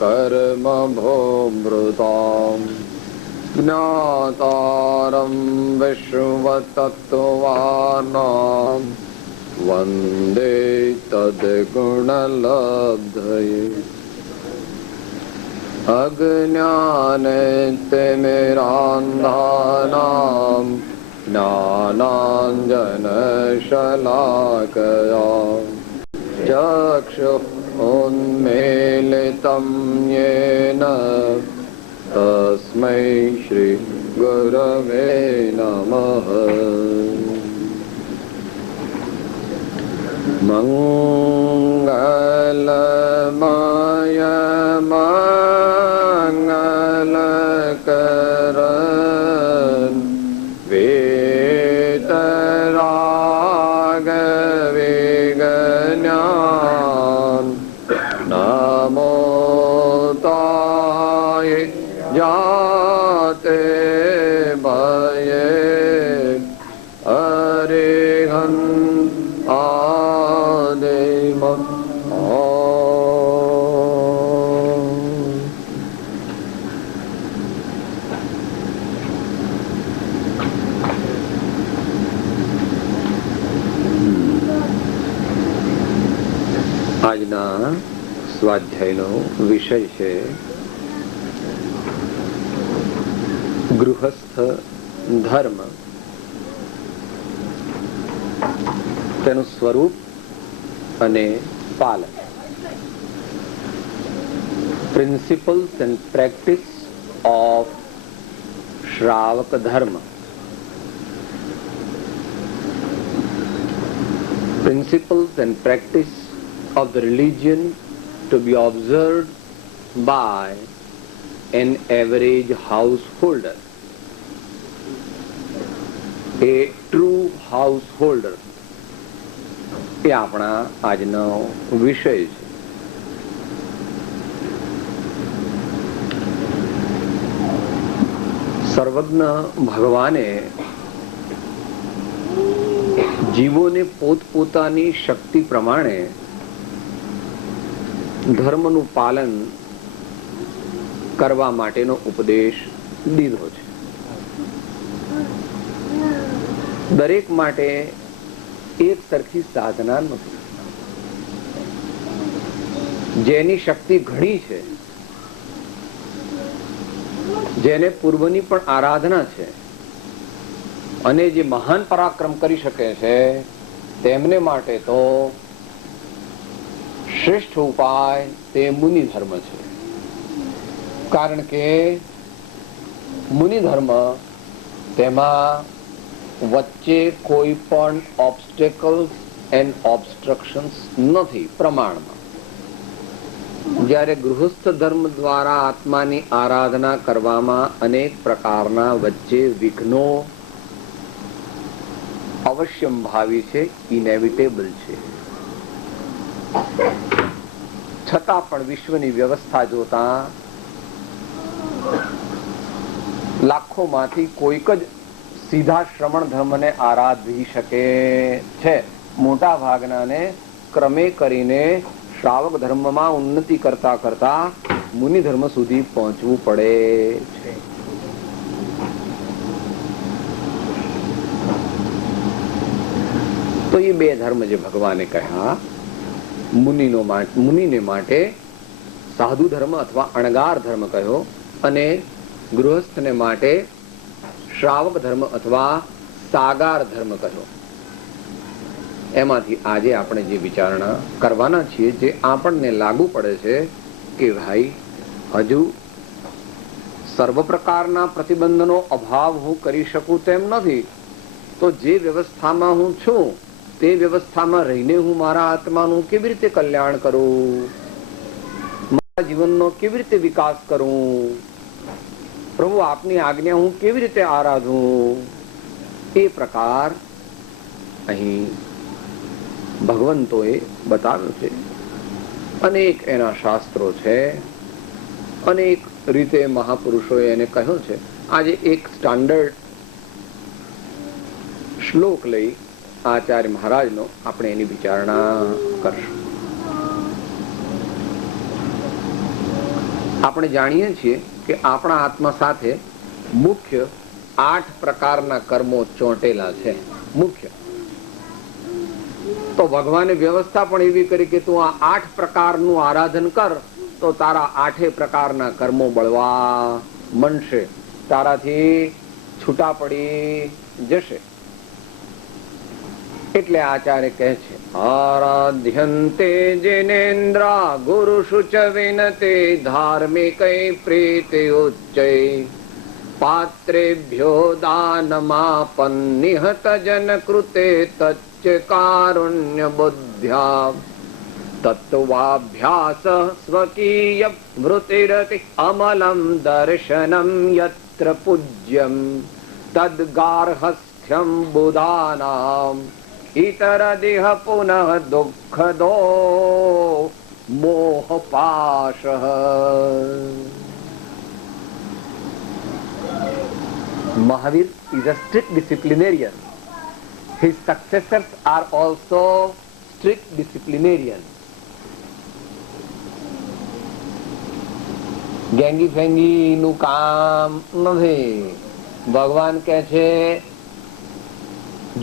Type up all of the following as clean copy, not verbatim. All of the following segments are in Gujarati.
कर्म भोमृताम् ज्ञातारं विश्वतत्त्वानां वन्दे तद्गुणलब्धये अज्ञानतिमिरान्धानां ज्ञानाञ्जनशलाकया चक्षुरुन्मीलितं येन तस्मै श्री गुरवे नमः। मंगलमय मंगलकरण वीतराग विज्ञान नमो ताय जाते भये अरिहंत आदिम આજના સ્વાધ્યાયનો વિષય છે ગૃહસ્થ ધર્મ, તેનું સ્વરૂપ અને પાલન. પ્રિન્સિપલ્સ એન્ડ પ્રેક્ટિસ ઓફ શ્રાવક ધર્મ. Principles and practice of the religion to be observed by an average householder. A true householder એ આપણા આજનો વિષય છે. સર્વજ્ઞ ભગવાને જીવોને પોતપોતાની શક્તિ પ્રમાણે ધર્મનું પાલન કરવા માટેનો ઉપદેશ દીધો છે. દરેક માટે એક સરખી સાધના નથી. જેની શક્તિ ઘણી છે, જેને પૂર્વની પણ આરાધના છે અને જે મહાન પરાક્રમ કરી શકે છે, તેમને માટે તો શ્રેષ્ઠ ઉપાય તે મુનિ ધર્મ છે. કારણ કે મુનિ ધર્મ તેમાં વચ્ચે કોઈ પણ ઓબ્સ્ટેકલ્સ એન્ડ ઓબ્સ્ટ્રક્શન્સ નથી પ્રમાણમાં. જ્યારે ગૃહસ્થ ધર્મ દ્વારા આત્માની આરાધના કરવામાં અનેક પ્રકારના વચ્ચે વિઘ્નો અવશ્યંભાવી છે, ઇનેવિટેબલ છે. છતાં પણ વિશ્વની વ્યવસ્થા જોતા લાખોમાંથી કોઈક જ સીધા શ્રમણ ધર્મને આરાધી શકે છે. મોટા ભાગનાને ક્રમે કરીને શ્રાવક ધર્મમાં ઉન્નતિ કરતા કરતા મુનિ ધર્મ સુધી પહોંચવું પડે છે. તો એ બે ધર્મ જે ભગવાને કહ્યા, મુનિને માટે સાધુ ધર્મ અથવા અણગાર ધર્મ કહ્યો અને ગૃહસ્થને માટે શ્રાવક ધર્મ અથવા સાગાર ધર્મ કહ્યો. એમાંથી આજે આપણે જે વિચારણા કરવાના છીએ, જે આપણને લાગુ પડે છે કે ભાઈ હજુ સર્વ પ્રકારના પ્રતિબંધનો અભાવ હું કરી શકું તેમ નથી, તો જે વ્યવસ્થામાં હું છું તે વ્યવસ્થામાં રહીને હું મારા આત્માનું કેવી રીતે કલ્યાણ કરું, મારા જીવનનો કેવી રીતે વિકાસ કરું, પ્રભુ આપની આજ્ઞા હું કેવી રીતે આરાધું, એ પ્રકાર અહીં ભગવંતોએ બતાવ્યું છે. અનેક એના શાસ્ત્રો છે, અનેક રીતે મહાપુરુષોએ એને કહ્યું છે. આજે એક સ્ટાન્ડર્ડ શ્લોક લઈ આચાર્ય મહારાજનો આપણે એની વિચારણા કરશું. આપણે જાણીએ છીએ કે આપણા આત્મા સાથે મુખ્ય 8 પ્રકારના કર્મો ચોંટેલા છે. મુખ્ય તો ભગવાને વ્યવસ્થા પણ એવી કરી કે તું આ 8 પ્રકારનું આરાધન કર તો તારા 8 પ્રકારના કર્મો બળવા મનશે, તારાથી છૂટા પડી જશે. એટલે આચાર્ય કહે છે, આરાધ્યંતે જિનેન્દ્રા ગુરુષુ ચ વિનતે ધાર્મિકૈ પ્રીતિ ઉચ્ચૈ પાત્રેભ્યો દાનમાપન્નિહત જન કૃતે તચ્ચ કારુણ્ય બુદ્ધ્યા તત્વાભ્યાસ સ્વકીય વૃત્તિરતિ અમલમ દર્શનમ યત્ર પૂજ્યમ તદ્ગાર્હસ્થ્યમ બુધાનામ ઇતર દેહ પુનઃ દુઃખદો મોહપાશ. Mahavir is a strict disciplinarian. His successors are also strict disciplinarians. ગેંગી ફેંગી નું કામ નથી. ભગવાન કહે છે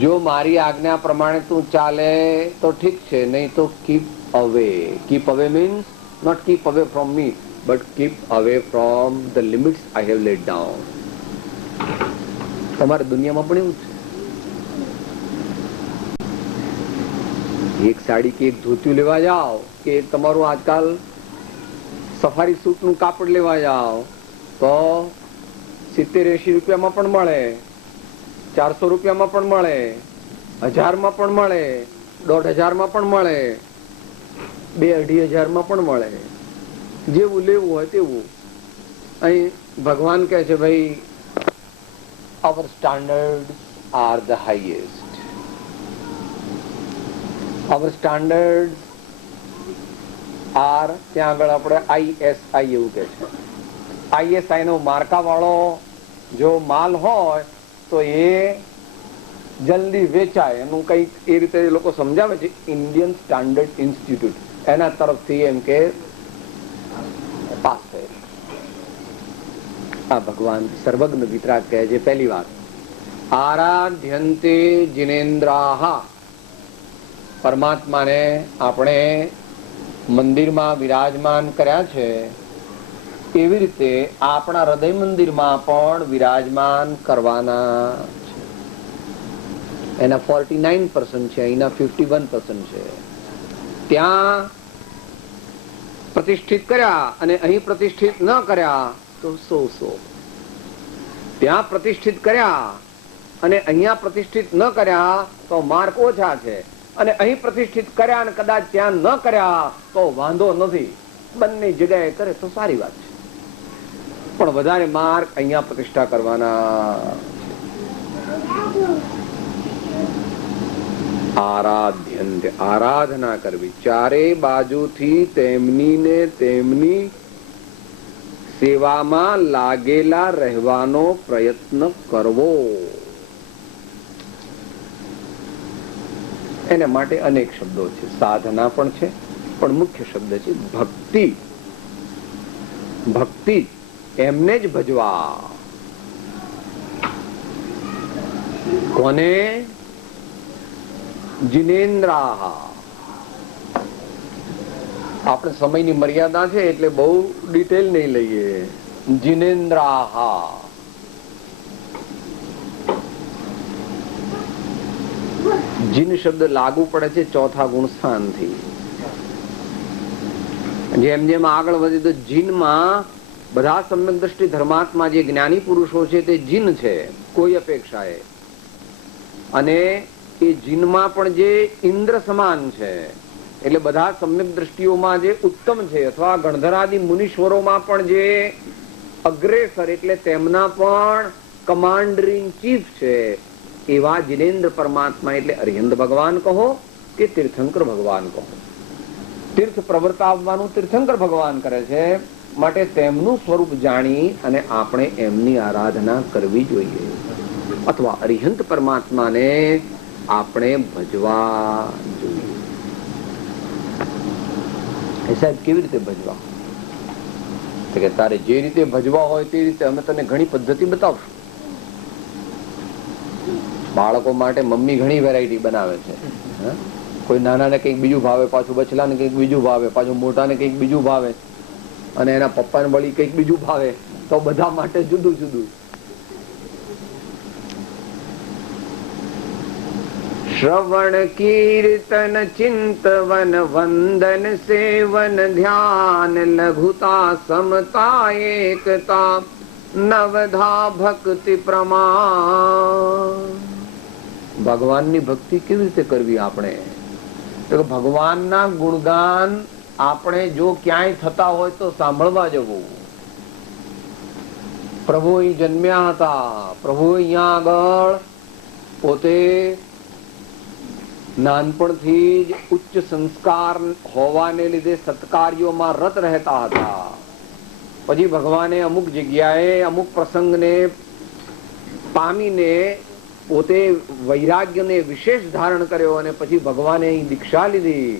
જો મારી આજ્ઞા પ્રમાણે તું ચાલે તો ઠીક છે, નહીં તો keep away. Keep away means not keep away from me but keep away from the limits I have laid down. તમારે દુનિયામાં પણ એવું છે, એક સાડી કે એક ધોતિયું લેવા જાઓ કે તમારું આજકાલ સફારી સૂટ નું કાપડ લેવા જાઓ તો 70-80 રૂપિયામાં પણ મળે, 400 રૂપિયામાં પણ મળે, 1000 માં પણ મળે, 1500 માં પણ મળે, 2-2500 માં પણ મળે. જેવું લેવું હોય તેવું. અહીં ભગવાન કહે છે ભાઈ our standards are the highest. Our standards are ત્યાં આગળ આપણે ISI એવું કહે છે. ISI નો માર્કા વાળો જો માલ હોય તો એ જલ્દી વેચાય. એનું કંઈક એ રીતે એ લોકો સમજાવે છે. ઇન્ડિયન સ્ટાન્ડર્ડ ઇન્સ્ટિટ્યૂટ એના તરફથી એમ કે પાસ થયેલ. આ ભગવાન સર્વજ્ઞ વિતરાગ કહે છે. પહેલી વાત, આરાધ્યંતે જિનેન્દ્રાહ. પરમાત્માને આપણે મંદિરમાં વિરાજમાન કર્યા છે એવી રીતે આપણા હૃદય મંદિરમાં પણ વિરાજમાન કરવાના છે. એના 49% છે, અહીંના 51% છે. ત્યાં પ્રતિષ્ઠિત કર્યા અને અહીં પ્રતિષ્ઠિત ન કર્યા તો 100. ત્યાં પ્રતિષ્ઠિત કર્યા અને અહીંયા પ્રતિષ્ઠિત ન કર્યા તો માર્ક ઓછા છે, અને અહીં પ્રતિષ્ઠિત કર્યા અને કદાચ ત્યાં ન કર્યા તો વાંધો નથી. બંને જગ્યાએ કરે તો સારી વાત છે, પણ વધારે માર્ક અહીંયા પ્રતિષ્ઠા કરવાના. આરાધ્યંતે, આરાધના કરવી, ચારે બાજુથી તેમની ને તેમની સેવામાં લાગેલા રહેવાનો પ્રયત્ન કરવો. એના માટે અનેક શબ્દો છે. સાધના પણ છે, પણ મુખ્ય શબ્દ છે ભક્તિ. ભક્તિ એમને જ ભજવા. કોને? જિનેન્દ્રાહ. આપણે સમયની મર્યાદા છે એટલે બહુ ડિટેલ નહીં લઈએ. જિનેન્દ્રાહ. જીન શબ્દ લાગુ પડે છે ચોથા ગુણ સ્થાનથી. જેમ જેમ આગળ વધે તો જીનમાં બધા સમ્યક દ્રષ્ટિ ધર્માત્મા જે જ્ઞાની પુરુષો છે તે જીન છે કોઈ અપેક્ષાએ, અને એ જીનમાં પણ જે ઇન્દ્ર સમાન છે. એટલે બધા સમ્યક દ્રષ્ટિઓમાં જે ઉત્તમ છે, અથવા ગણધરાદિ મુનીશ્વરોમાં પણ જે અગ્રેસર એટલે તેમના પણ કમાન્ડર ઇન ચીફ છે એવા જિનેન્દ્ર પરમાત્મા એટલે અરિહંત ભગવાન કહો કે તીર્થંકર ભગવાન કહો. તીર્થ પ્રવર્તાવવાનું તીર્થંકર ભગવાન કરે છે, માટે તેમનું સ્વરૂપ જાણી અને આપણે એમની આરાધના કરવી જોઈએ, અથવા અરિહંત પરમાત્માને આપણે ભજવા જોઈએ. સાહેબ કેવી રીતે ભજવા? કે તારે જે રીતે ભજવા હોય તે રીતે અમે તને ઘણી પદ્ધતિ બતાવશું. બાળકો માટે મમ્મી ઘણી વેરાયટી બનાવે છે. કોઈ નાનાને કંઈક બીજું ભાવે, પાછું બચલાને કંઈક બીજું ભાવે, પાછું મોટાને કંઈક બીજું ભાવે, અને એના પપ્પાને વળી કંઈક બીજું ભાવે, તો બધા માટે જુદું જુદું. શ્રવણ કીર્તન ચિંતવન વંદન સેવન ધ્યાન લઘુતા સમતા એકતા નવધા ભક્તિ પ્રમાણ. ભગવાનની ભક્તિ કેવી રીતે કરવી આપણે? તો ભગવાનના ગુણગાન આપણે જો ક્યાંય થતા હોય તો સાંભળવા જવું. પ્રભુ અહીં જન્મ્યા હતા, પ્રભુ અહીંયા આગળ પોતે નાનપણથી જ ઉચ્ચ સંસ્કાર હોવાને લીધે સત્કાર્યોમાં રત રહેતા હતા. પછી ભગવાને અમુક જગ્યાએ અમુક પ્રસંગને પામીને પોતે વૈરાગ્યને વિશેષ ધારણ કર્યો, અને પછી ભગવાને અહીં દીક્ષા લીધી.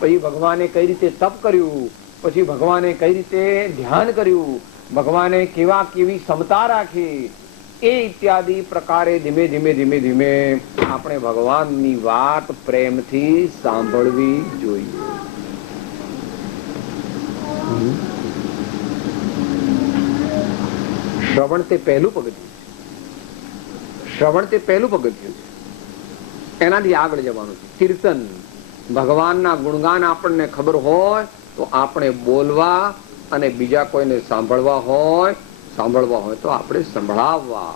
પછી ભગવાને કઈ રીતે તપ કર્યું, પછી ભગવાને કઈ રીતે ધ્યાન કર્યું, ભગવાને કેવી ક્ષમતા રાખી, એ ઇત્યાદિ પ્રકારે ધીમે ધીમે ધીમે ધીમે આપણે ભગવાનની વાત પ્રેમથી સાંભળવી જોઈએ. શ્રવણ તે પહેલું પગથિયું છે. શ્રવણ તે પહેલું પગથિયું છે. એનાથી આગળ જવાનું છે કીર્તન. ભગવાનના ગુણગાન આપણને ખબર હોય તો આપણે બોલવા, અને બીજા કોઈને સાંભળવા હોય તો આપણે સંભળાવવા.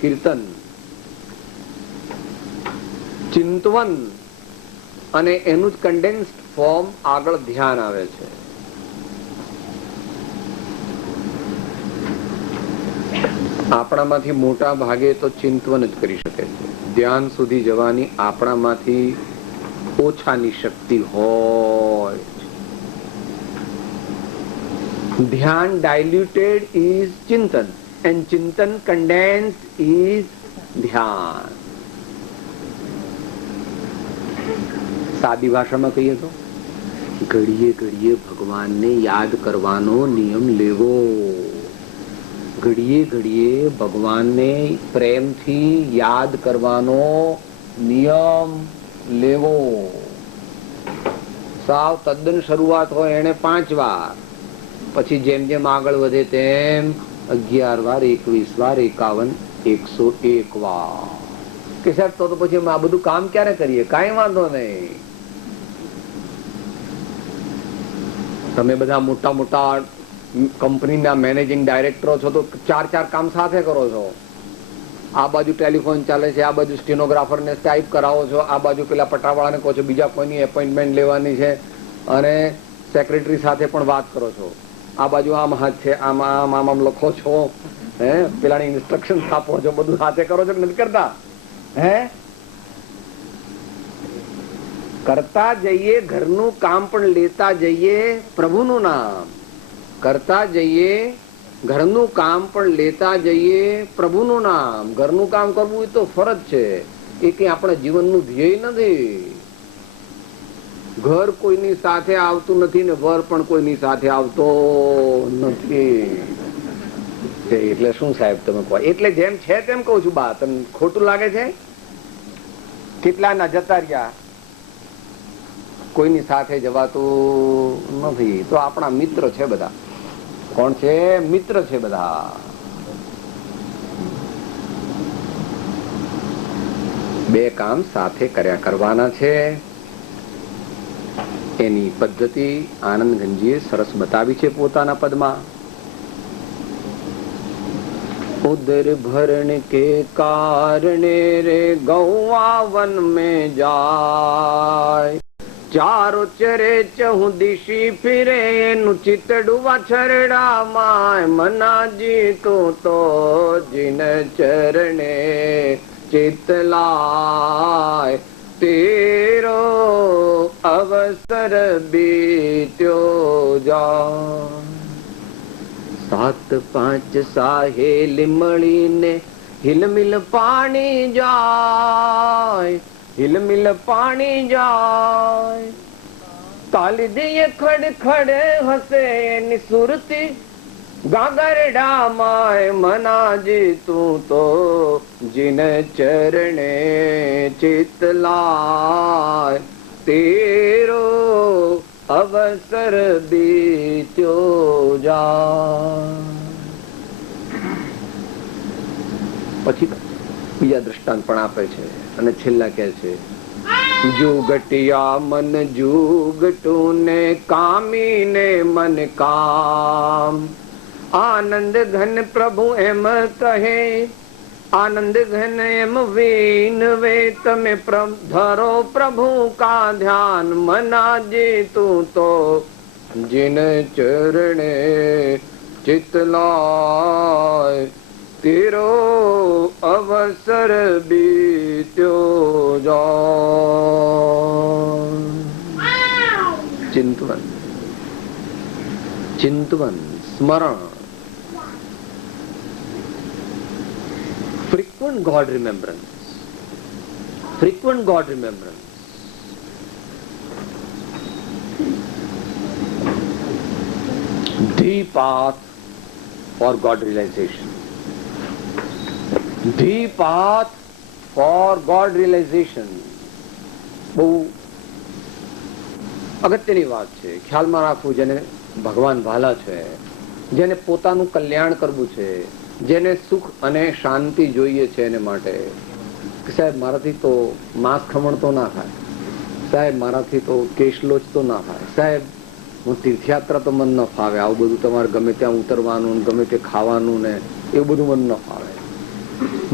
કીર્તન, ચિંતવન, અને એનું જ કન્ડેન્સ્ડ ફોર્મ આગળ ધ્યાન આવે છે. આપણામાંથી મોટા ભાગે તો ચિંતવન જ કરી શકે છે. ધ્યાન સુધી જવાની આપણામાંથી ઓછાની શક્તિ હોય. ધ્યાન diluted is Chintan, and Chintan condensed is ધ્યાન. સાદી ભાષામાં કહીએ તો ઘડીએ ઘડીએ ભગવાનને યાદ કરવાનો નિયમ લેવો. ઘડીએ ઘડીએ ભગવાનને પ્રેમથી યાદ કરવાનો નિયમ લેવો. સાવ તદ્દન શરૂઆત હોય એને 5 વાર, પછી જેમ જેમ આગળ વધે તેમ 11 વાર, 21 વાર, 51, 101 વાર. કે સાહેબ તો પછી આ બધું કામ ક્યારે કરીએ? કાંઈ વાંધો નહીં. તમે બધા મોટા મોટા કંપનીના મેનેજિંગ ડાયરેક્ટરો છો તો 4 કામ સાથે કરો છો. આ બાજુ ટેલિફોન ચાલે છે, આ બાજુ સ્ટેનોગ્રાફર ને ટાઈપ કરાવો છો, આ બાજુ પેલા પટાવાળાને કહો છો બીજા કોઈની એપોઇન્ટમેન્ટ લેવાની છે, અને સેક્રેટરી સાથે પણ વાત કરો છો. આ બાજુ આમ હાથ છે, આમ આમ આમ આમ લખો છો, પેલાને ઇન્સ્ટ્રક્શન આપો છો, બધું સાથે કરો છો કે નથી કરતા? કરતા જઈએ, ઘરનું કામ પણ લેતા જઈએ, પ્રભુનું નામ કરતા જઈએ, ઘરનું કામ પણ લેતા જઈએ, પ્રભુનું નામ. ઘરનું કામ કરવું એ તો ફરજ છે, એ કઈ આપણા જીવનનું ધ્યેય નથી. ઘર કોઈની સાથે આવતું નથી ને વર પણ કોઈની સાથે આવતો નથી. એટલે શું સાહેબ તમે કહો? એટલે જેમ છે તેમ કઉ છું. બા તમને ખોટું લાગે છે? કેટલા ના જતા રહ્યા, કોઈની સાથે જવાતું નથી. તો આપણા મિત્ર છે બધા. કોણ છે? મિત્ર છે બધા. બે કામ સાથે કર્યા કરવાના છે. એની પદ્ધતિ આનંદ ગંજીએ સરસ બતાવી છે પોતાના પદમાં. ઉદર ભરણ કે કારણે રે ગૌવા વન में જાય, ચારો ચરે ચહું દિશી ફિરે નું ચિતડું વાછરડા માય, મનાજી તું તો જીન ચરણે ચિતલાય, તેરો અવસર બીત્યો જા. 7-5 સાહેલી મળીને હિલમિલ પાણી જાય, હિલમિલ પાણી જાય, તાલી દઈએ ખડ ખડ હસે એની સુરતી ગાગરડા માય મનાજી તું તો જીન ચરણે ચિત લાય, તેરો અવસર બીત્યો જા. પછી બીજા દ્રષ્ટાંત પણ આપે છે અને છેલ્લા કહે છે, જુગટિયા મન જુગટું ને કામીને મન કામ, આનંદ ઘન પ્રભુ એમ કહે, આનંદ ઘન એમ વિનવે, તમે ધરો પ્રભુ કા ધ્યાન, મનાજે તું તો જીન ચરણે ચિત લાય, તેરો અવસર બીત્યો જાય. ચિંતવન, ચિંતવન, સ્મરણ, frequent God remembrance, frequent God remembrance. The path for God realization. The path for God realization. બહુ અગત્યની વાત છે. ખ્યાલમાં રાખવું, જેને ભગવાન ભાલા છે, જેને પોતાનું કલ્યાણ કરવું છે, જેને સુખ અને શાંતિ જોઈએ છે, એને માટે સાહેબ મારાથી તો માંસ ખમણ તો ના થાય, સાહેબ મારાથી તો કેશલોચ તો ના થાય, સાહેબ હું તીર્થયાત્રા તો મન ન ફાવે, આવું બધું તમારે ગમે ત્યાં ઉતરવાનું, ગમે તે ખાવાનું ને એવું બધું મન ન ફાવે,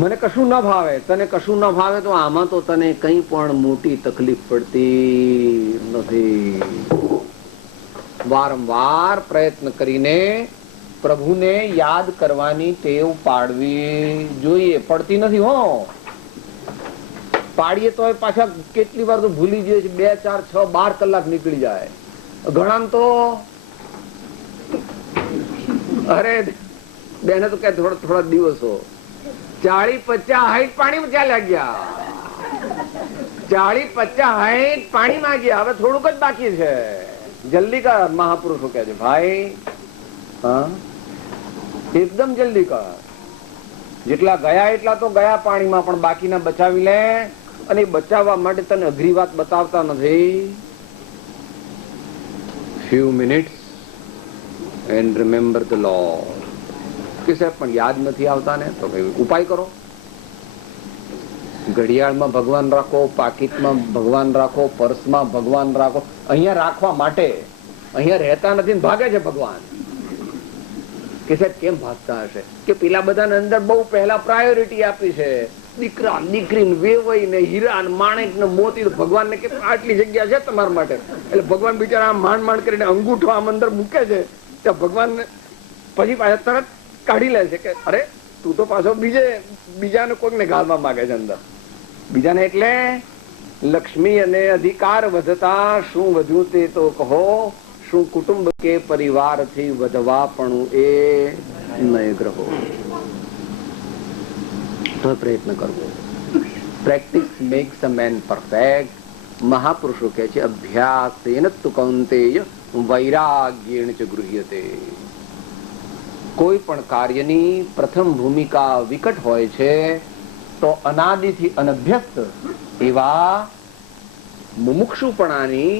મને કશું ન ભાવે, તને કશું ન ભાવે, તો આમાં તો તને કઈ પણ મોટી તકલીફ પડતી નથી. વારંવાર પ્રયત્ન કરીને પ્રભુને યાદ કરવાની ટેવ પાડવી જોઈએ. પડતી નથી હો, પાડીએ તો પાછા કેટલી વાર તો ભૂલી જઈએ છીએ. 2, 4, 6, 12 કલાક નીકળી જાય. ઘણા તો અરે બેને તો કે થોડા દિવસો 40, 50 હાઈટ પાણીમાં ચાલ્યા ગયા, 40, 50 હાઈટ પાણીમાં ગયા. હવે થોડુંક જ બાકી છે, જલ્દી કર. મહાપુરુષો કહે છે ભાઈ, હા એકદમ જલ્દી કર. જેટલા ગયા એટલા તો ગયા પાણીમાં, પણ બાકીના બચાવી લે. અને બચાવવા માટે તને અઘરી વાત બતાવતા નથી. few minutes and remember the Lord. કે સાહેબ પણ યાદ નથી આવતા ને, તો ઉપાય કરો. ઘડિયાળમાં ભગવાન રાખો, પાકીટમાં ભગવાન રાખો, પર્સમાં ભગવાન રાખો. અહીંયા રાખવા માટે, અહીંયા રહેતા નથી, ભાગે છે ભગવાન. કે સાહેબ કેમ ભાગતા હશે? કે પેલા બધાને અંદર બહુ પહેલા પ્રાયોરિટી આપી છે. દીકરા દીકરી વેવાઈ ને હીરા માણેક ને મોતી. ભગવાન ને કે આટલી જગ્યા છે તમારા માટે, એટલે ભગવાન બિચારા આમ માંડ માંડ કરીને અંગૂઠો આમ અંદર મૂકે છે. ત્યાં ભગવાન પછી પાછા તરત કાઢી લે છે કે અરે તું તો પાછો બીજાને કોઈકને ગાળવા માંગે છે અંદર. બીજાને એટલે લક્ષ્મી અને અધિકાર વધતા શું વધ્યું તે તો કહો, શું કુટુંબ કે પરિવારથી વધવા પણ એ નય ગ્રહો. તો પ્રયત્ન કરવો. પ્રેક્ટિસ મેક્સ અ મેન પરફેક્ટ. મહાપુરુષો કહે છે અભ્યાસેન તુ કૌંતેય વૈરાગ્યેણ ચ ગૃહ્યતે. કોઈ પણ કાર્યની પ્રથમ ભૂમિકા વિકટ હોય છે, તો અનાદિથી અનભ્યસ્ત એવા મુમુક્ષુપણાની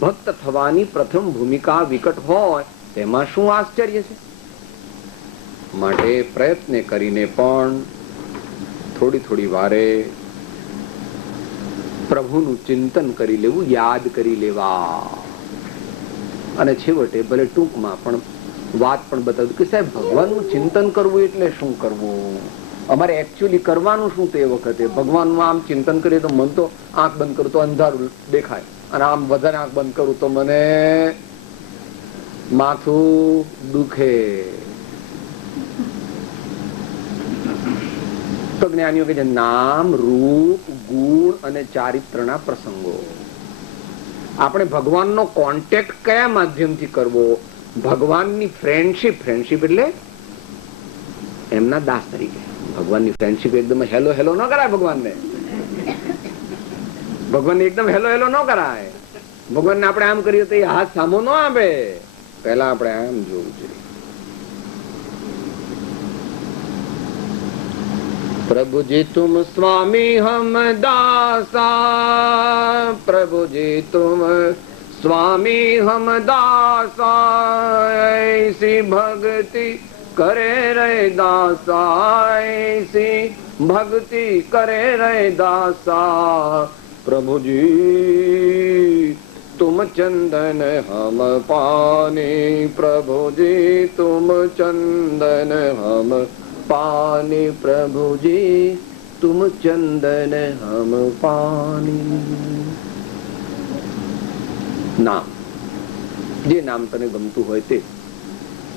ભક્ત થવાની પ્રથમ ભૂમિકા વિકટ હોય, તેમાં શું આશ્ચર્ય છે? માટે પ્રયત્ન કરીને પણ થોડી થોડી વારે પ્રભુનું ચિંતન કરી લેવું, યાદ કરી લેવા. અને છેવટે ભલે ટૂંકમાં પણ વાત પણ બતાવ્યું કે સાહેબ ભગવાનનું ચિંતન કરવું એટલે શું કરવું, અમારે એકચ્યુઅલી કરવાનું શું. તે વખતે ભગવાનનું આમ ચિંતન કરીએ તો મન તો આંખ બંધ કરું તો અંધારું દેખાય, અને આમ વધારે આંખ બંધ કરું તો મને માથું દુખે. તો જ્ઞાનીઓ કે છે નામ, રૂપ, ગુણ અને ચારિત્રના પ્રસંગો. આપણે ભગવાનનો કોન્ટેક્ટ કયા માધ્યમથી કરવો? ભગવાનની ફ્રેન્ડશીપ. ફ્રેન્ડશીપ એટલે એમના દાસ તરીકે. ભગવાનની ફ્રેન્ડશીપ એકદમ હેલો હેલો ન કરાય. ભગવાનને એકદમ હેલો હેલો ન કરાય. ભગવાનને આપણે આમ કરીએ તો એ હાથ સામો ન આપે. પહેલા આપણે આમ જોવું જોઈએ. प्रभु जी तुम स्वामी हम दासा, प्रभु जी तुम स्वामी हम दासा, ऐसी भक्ति करे रे दासा, ऐसी भक्ति करे रे दासा। प्रभु जी तुम चंदन हम पानी, प्रभु जी तुम चंदन हम पानी, प्रभु जी तुम चंदन हम पानी। नाम जे नाम तने गमतुं होय ते,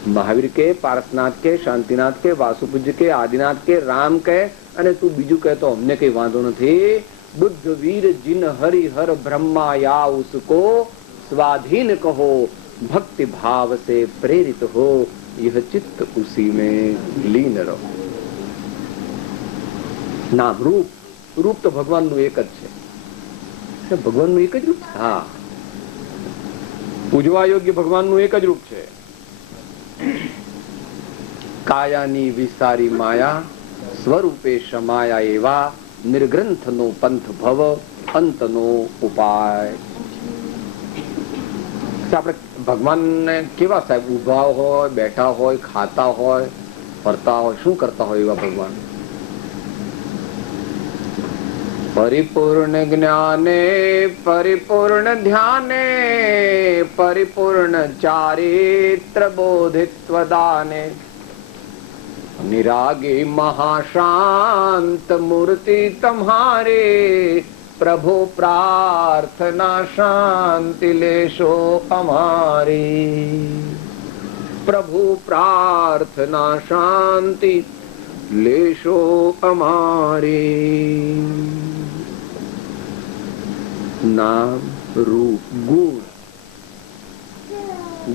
महावीर के, पारसनाथ के, शांतिनाथ के, वासुपूज्य के, आदिनाथ के, राम के, अने तू बीजू कहे तो हमने कई वांधो नथी। बुद्ध वीर जिन हरि हर ब्रह्मा या उसको स्वाधीन कहो, भक्ति भाव से प्रेरित हो, यह चित्त उसी में लीन रहो। नाम रूप, रूप तो भगवान નું એક જ છે, ભગવાન નું એક જ રૂપ છે। હા, પૂજવા યોગ્ય ભગવાન નું એક જ રૂપ છે। કાયાની વિસારી માયા, સ્વરૂપે સમાયા એવા, નિર્ગ્રંથનો પંથ ભવ, અંતનો ઉપાય। આપણે ભગવાનને કેવા સાહેબ, ઉભા હોય, બેઠા હોય, ખાતા હોય, ફરતા હોય, શું કરતા હોય એવા ભગવાન? પરિપૂર્ણ જ્ઞાને, પરિપૂર્ણ ધ્યાને, પરિપૂર્ણ ચારિત્ર બોધિત્વ દાને, निरागे महाशांत मूर्ति तुम्हारे, प्रभु प्रार्थना शांति लेशो हमारी, प्रभु प्रार्थना शांति लेशो हमारी। नाम रूप गुण,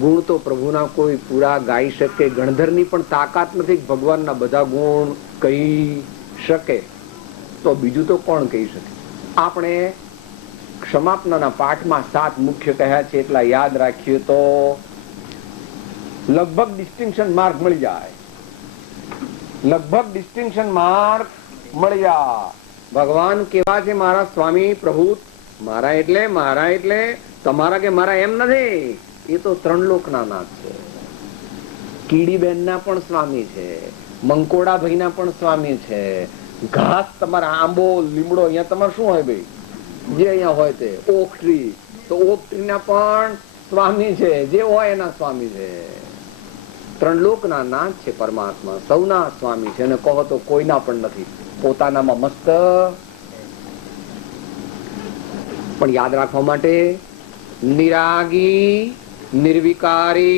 ગુણ તો પ્રભુના કોઈ પૂરા ગાઈ શકે, ગણધરની પણ તાકાત નથી ભગવાનના બધા ગુણ કહી શકે, તો બીજું તો કોણ કહી શકે? આપણે ક્ષમાપનાના પાઠમાં 7 મુખ્ય કહ્યા છે, એટલા યાદ રાખીએ તો લગભગ ડિસ્ટિંક્શન માર્ક મળી જાય, લગભગ ડિસ્ટિંક્શન માર્ક મળી જાય। ભગવાન કેવા છે મારા સ્વામી પ્રભુ? મારા એટલે તમારા કે મારા એમ નથી, એ તો 3 લોકના નાથ છે। કીડીબેન ના પણ સ્વામી છે, મંકોડા ભાઈ ના પણ સ્વામી છે, ઘાસ તમારા આંબો લીમડો અહીંયા તમારે શું હોય ભાઈ, જે અહીંયા હોય તે ઓક ટ્રી, તો ઓક ટ્રી ના પણ સ્વામી છે, જે હોય એના સ્વામી છે। 3 લોકના નાથ છે પરમાત્મા, સૌના સ્વામી છે, અને કહો તો કોઈના પણ નથી, પોતાનામાં મસ્ત। પણ યાદ રાખવા માટે નિરાગી, निर्विकारी,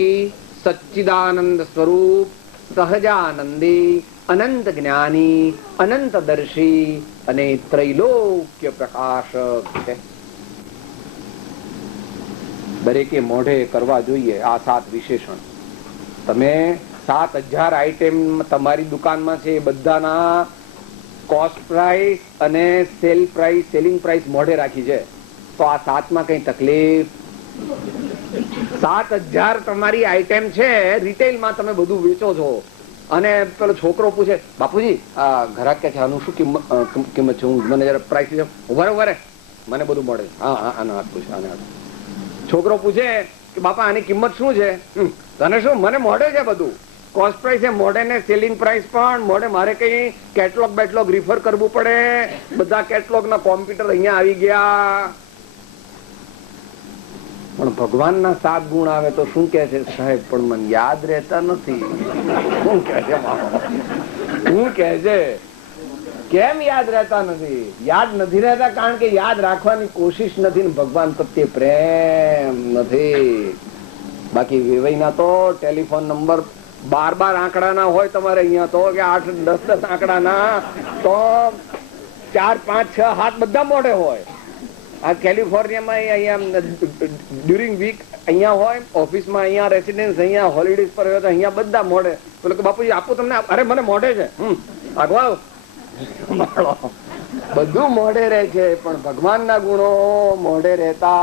सच्चिदानंद स्वरूप, सहजानंदी, अनंत ज्ञानी, अनंत दर्शी અને ત્રૈલોક્ય પ્રકાશક છે। દરેકે મોઢે કરવા જોઈએ આ 7 વિશેષણ। તમે 7000 આઈટમ તમારી દુકાનમાં છે, બધાના કોસ્ટ પ્રાઇસ અને સેલ પ્રાઇસ, સેલિંગ પ્રાઇસ મોઢે રાખી છે, તો આ 7માં કઈ તકલીફ? 7000 તમારી આઈટમ છે, રિટેલમાં તમે બધું વેચો છો, અને પેલો છોકરો પૂછે, બાપુજી આ ઘરાક કે છે આનું શું કિંમત છે, મને જરા પ્રાઇસ ઉભા મને બધું મળે, હા હા આનો હાથ પૂછે, આને હાથ। છોકરો પૂછે કે બાપા આની કિંમત શું છે? તને શું, મને મોઢે છે બધું, કોસ્ટ પ્રાઇસ છે મોઢે ને સેલિંગ પ્રાઇસ પણ મોઢે, મારે કઈ કેટલોગ બેટલોગ રિફર કરવું પડે, બધા કેટલોગ ના કોમ્પ્યુટર અહીંયા આવી ગયા। પણ ભગવાનના 7 ગુણ આવે તો શું કહે છે સાહેબ, પણ મને યાદ રહેતા નથી। શું કહે છે, શું કહે છે, કેમ યાદ રહેતા નથી? યાદ નથી રહેતા કારણ કે યાદ રાખવાની કોશિશ નથી ને ભગવાન પ્રત્યે પ્રેમ નથી। બાકી વેવાઈના તો ટેલિફોન નંબર 12 આંકડાના હોય તમારે અહીંયા, તો કે 8, 10 આંકડાના, તો 4, 5, 6, 7 બધા મોઢે હોય। આ કેલિફોર્નિયામાં અહીંયા ડ્યુરિંગ વીક અહીંયા હોય, ઓફિસમાં અહીંયા રેસિડેન્સ, અહીંયા હોલિડેઝ પર હોય તો અહીંયા બધા મોઢે, બોલે કે બાપુજી આપું તમને, અરે મને મોઢે છે, આગવાવ બધું મોઢે રહે છે, પણ ભગવાનના ગુણો મોઢે રહેતા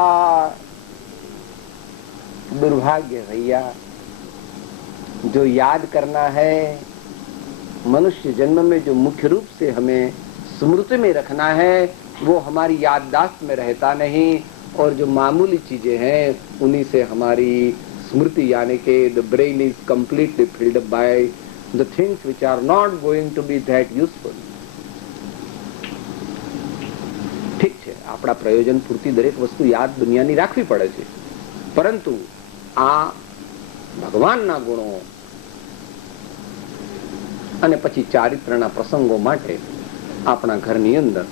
दुर्भाग्य भैया। जो याद करना है मनुष्य जन्म में जो मुख्य रूप से हमें स्मृति में रखना है वो हमारी याददाश्त में रहता नहीं, और जो मामूली चीजें हैं उन्हीं से हमारी स्मृति यानी कि the brain is completely filled up by the things which are not going to be that useful. ઠીક છે, આપણા પ્રયોજન પૂરતી દરેક વસ્તુ યાદ દુનિયાની રાખવી પડે છે, પરંતુ આ ભગવાનના ગુણો અને પછી ચારિત્રના પ્રસંગો માટે આપણા ઘરની અંદર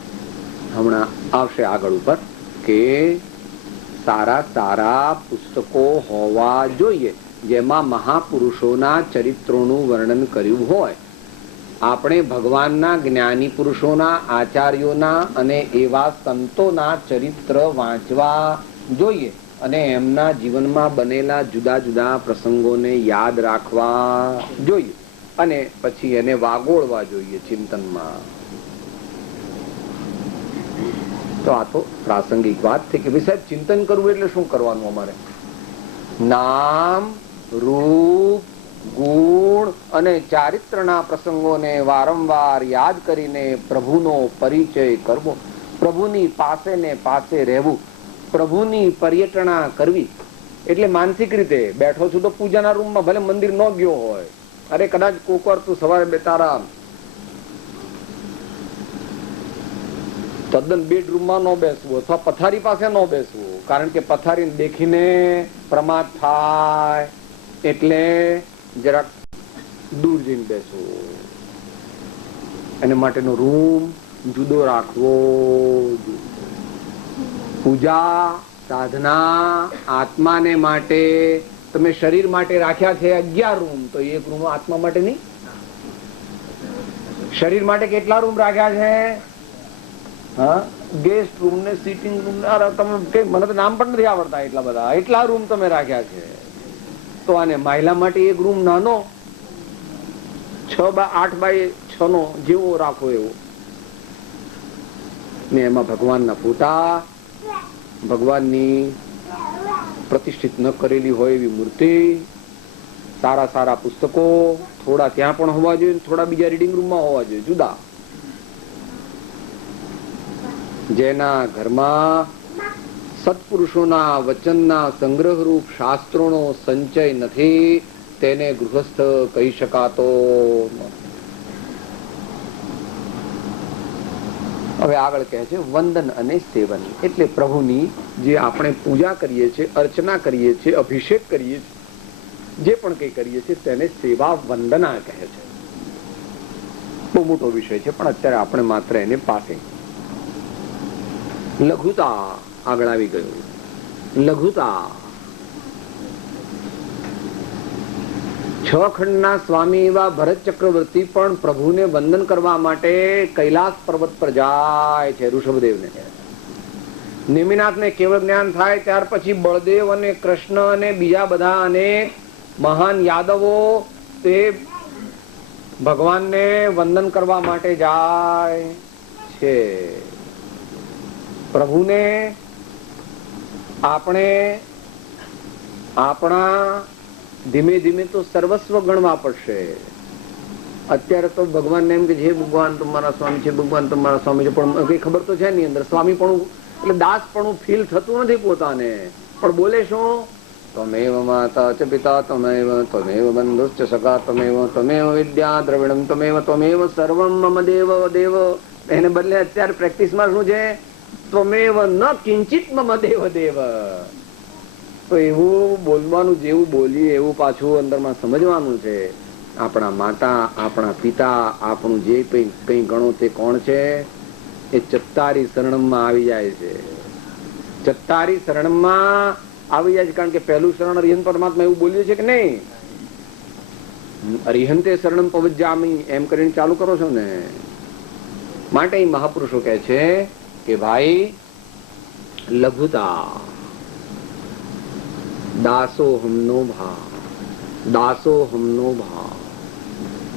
હમણાં આવશે આગળ ઉપર કે સારા સારા પુસ્તકો હોવા જોઈએ જેમાં મહાપુરુષોના ચરિત્રોનું વર્ણન કર્યું હોય. આપણે ભગવાનના જ્ઞાની પુરુષોના, આચાર્યોના અને એવા સંતોના ચરિત્ર વાંચવા જોઈએ અને એમના જીવનમાં બનેલા જુદા જુદા પ્રસંગોને યાદ રાખવા જોઈએ અને પછી એને વાગોળવા જોઈએ ચિંતનમાં. તો આ તો પ્રાસંગિક વાત થઈ કે ભાઈ સાહેબ ચિંતન કરવું એટલે શું કરવાનું? અમારે નામ, રૂપ, ગુણ અને ચારિત્રના પ્રસંગોને વારંવાર યાદ કરીને પ્રભુનો પરિચય કરવો, પ્રભુની પાસે ને પાસે રહેવું, પ્રભુની પર્યટના કરવી. એટલે માનસિક રીતે બેઠો છું તો પૂજાના રૂમમાં ભલે મંદિર ન ગયો હોય, અરે કદાચ કોકવાર તું સવારે બેતારા તદ્દન બેડરૂમમાં ન બેસવું અથવા પથારી પાસે ન બેસવું, કારણ કે પથારી દેખીને પ્રમાદ થાય એટલે જરાક દૂર જઈને બેસવું. એના માટેનો રૂમ જુદો રાખવો. પૂજા સાધના આત્માને માટે તમે શરીર માટે રાખ્યા છે 11 રૂમ, તો એક રૂમ આત્મા માટે નહીં. શરીર માટે કેટલા રૂમ રાખ્યા છે? હા, ગેસ્ટ રૂમ ને સિટિંગ રૂમ, તમે મને તો નામ પણ નથી આવડતા એટલા બધા, એટલા રૂમ તમે રાખ્યા છે. તો આને મહિલા માટે એક રૂમ નાનો 6x8x6 નો જેવો રાખો એવો, ને એમાં ભગવાનના ફોટા, ભગવાનની પ્રતિષ્ઠિત ન કરેલી હોય એવી મૂર્તિ, સારા સારા પુસ્તકો થોડા ત્યાં પણ હોવા જોઈએ, થોડા બીજા રીડિંગ રૂમમાં હોવા જોઈએ જુદા. જેના ઘરમાં સત્પુરુષોના વચનના સંગ્રહરૂપ શાસ્ત્રોનો સંચય નથી તેને ગૃહસ્થ કહી શકાતો. હવે આગળ કહે છે વંદન અને સેવન, એટલે પ્રભુની જે આપણે પૂજા કરીએ છીએ, અર્ચના કરીએ છીએ, અભિષેક કરીએ છીએ, જે પણ કઈ કરીએ છીએ તેને સેવા વંદના કહે છે. બહુ મોટો વિષય છે પણ અત્યારે આપણે માત્ર એને પાસે. લઘુતા આગળ આવી ગયું. લઘુતા 6 ખંડના સ્વામી એવા ભરત ચક્રવર્તી પણ પ્રભુને વંદન કરવા માટે કૈલાસ પર્વત પર જાય છે. ઋષભદેવને, નેમિનાથને કેવળ જ્ઞાન થાય ત્યાર પછી બળદેવ અને કૃષ્ણ અને બીજા બધા અનેક મહાન યાદવો તે ભગવાનને વંદન કરવા માટે જાય છે. પ્રભુને આપણે આપણા ધીમે ધીમે તો સર્વસ્વ ગણવા પડશે. અત્યારે તો ભગવાનને એમ કે જે ભગવાન તમારા સ્વામી છે, ભગવાન તમારા સ્વામી છે, પણ કઈ ખબર તો છે નહીં અંદર. સ્વામી પણ એટલે દાસ પણ ફીલ થતું નથી પોતાને, પણ બોલે શું? ત્વમેવ માતા ચ પિતા ત્વમેવ ત્વમેવ બંધુશ્ચ સખા ત્વમેવ ત્વમેવ વિદ્યા દ્રવિણમ ત્વમેવ ત્વમેવ સર્વમ મમ દેવ દેવ. એને બદલે અત્યારે પ્રેક્ટિસમાં શું છે? ત્વમેવ ન કિંચિત મમ દેવ દેવ. તો એવું બોલવાનું, જેવું બોલીએ એવું પાછું અંદરમાં સમજવાનું છે. આપણા માતા, આપણા પિતા, આપણું જે કઈ ગણો તે કોણ છે? એ ચત્તારી શરણમાં આવી જાય છે. ચત્તારી શરણમાં આવી જાય છે, કારણ કે પહેલું શરણ અરિહંત પરમાત્મા એવું બોલ્યું છે કે નહીં? અરિહંતે શરણમ પવજ્જામિ એમ કરીને ચાલુ કરો છો ને. માટે મહાપુરુષો કહે છે કે ભાઈ લઘુતા, દાસોહમનો ભાવ, દાસોહમનો ભાવ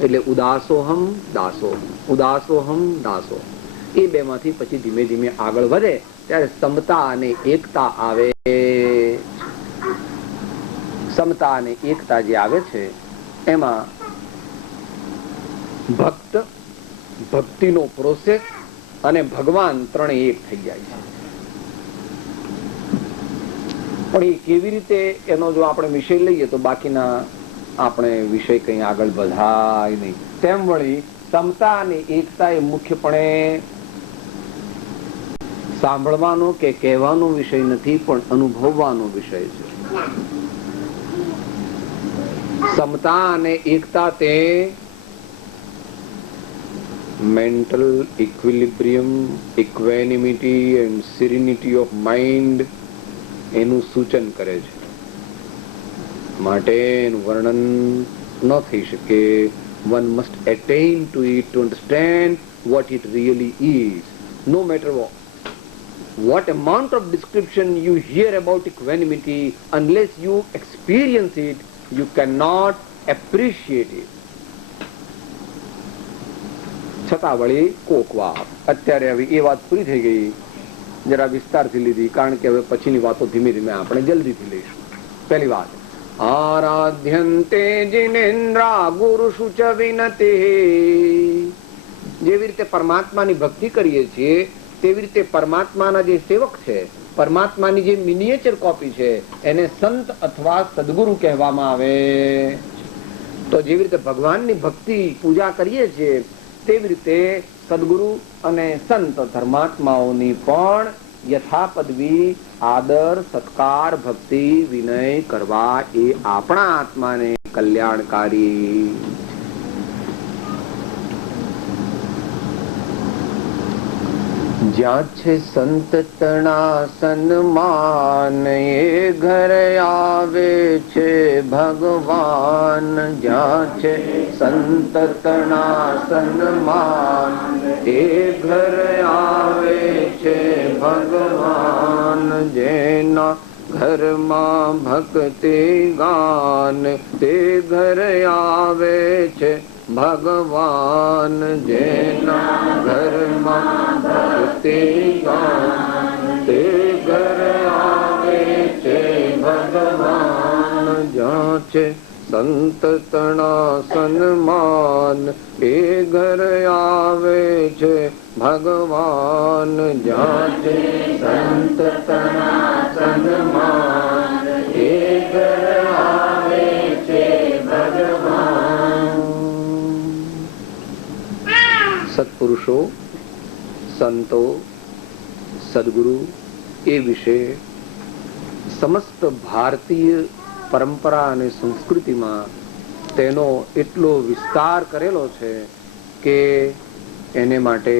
એટલે ઉદાસોહમ દાસોહમ, ઉદાસોહમ દાસો. એ બે માંથી પછી ધીમે ધીમે આગળ વધે ત્યારે સમતા અને એકતા આવે. સમતા અને એકતા જે આવે છે એમાં ભક્ત, ભક્તિનો પ્રોસેસ અને ભગવાન ત્રણેય એક થઈ જાય છે. પણ એ કેવી રીતે એનો જો આપણે વિષય લઈએ તો બાકીના આપણે વિષય કઈ આગળ વધાય નહીં. તેમ વળી સમતા અને એકતા એ મુખ્યપણે સાંભળવાનો કે કહેવાનો વિષય નથી, પણ અનુભવવાનો વિષય છે. સમતા અને એકતા તે mental equilibrium, equanimity and serenity of mind એનું સૂચન કરે છે. માટે એનું વર્ણન ન થઈ શકે. One must attain to it to understand what it really is. No matter what amount of description you hear about equanimity, unless you experience it, you cannot appreciate it. છતાં વળી કોક વાત અત્યારે હવે એ વાત પૂરી થઈ ગઈ, જરા વિસ્તારથી લીધી, કારણ કે હવે પછીની વાતો ધીમે ધીમે આપણે જલ્દીથી લઈશું. પહેલી વાત, આરાધ્યંતે જિનેન્દ્રા ગુરુષુ ચ વિનતે. જેવી રીતે પરમાત્માની ભક્તિ કરીએ છીએ તેવી રીતે પરમાત્માના જે સેવક છે, પરમાત્માની જે મિનિએચર કોપી છે, એને સંત અથવા સદગુરુ કહેવામાં આવે. તો જેવી રીતે ભગવાનની ભક્તિ પૂજા કરીએ છીએ તેવી રીતે સદગુરુ અને સંત ધર્માત્માઓની પણ યથાપદવી આદર, સત્કાર, ભક્તિ, વિનય કરવા એ આપણા આત્માને કલ્યાણકારી. જ્યાં છે સંત તણા સન્માન, એ ઘર આવે છે ભગવાન. જ્યાં છે સંત તણા સન્માન, એ ઘર આવે છે ભગવાન. જેના ઘરમાં ભક્તિ ગાન, તે ઘર આવે છે ભગવાન. જેના ઘરમાં ભક્તિ ગાન, તે ઘર આવે છે ભગવાન. જ્યાં છે સંત તણા સન્માન, એ ઘર આવે છે ભગવાન. જ્યાં છે સંત તણા સન્માન, એ ઘર આવે છે ભગવાન. સત્પુરુષો, સંતો, સદગુરુ એ વિશે સમસ્ત ભારતીય પરંપરા અને સંસ્કૃતિમાં તેનો એટલો વિસ્તાર કરેલો છે કે એને માટે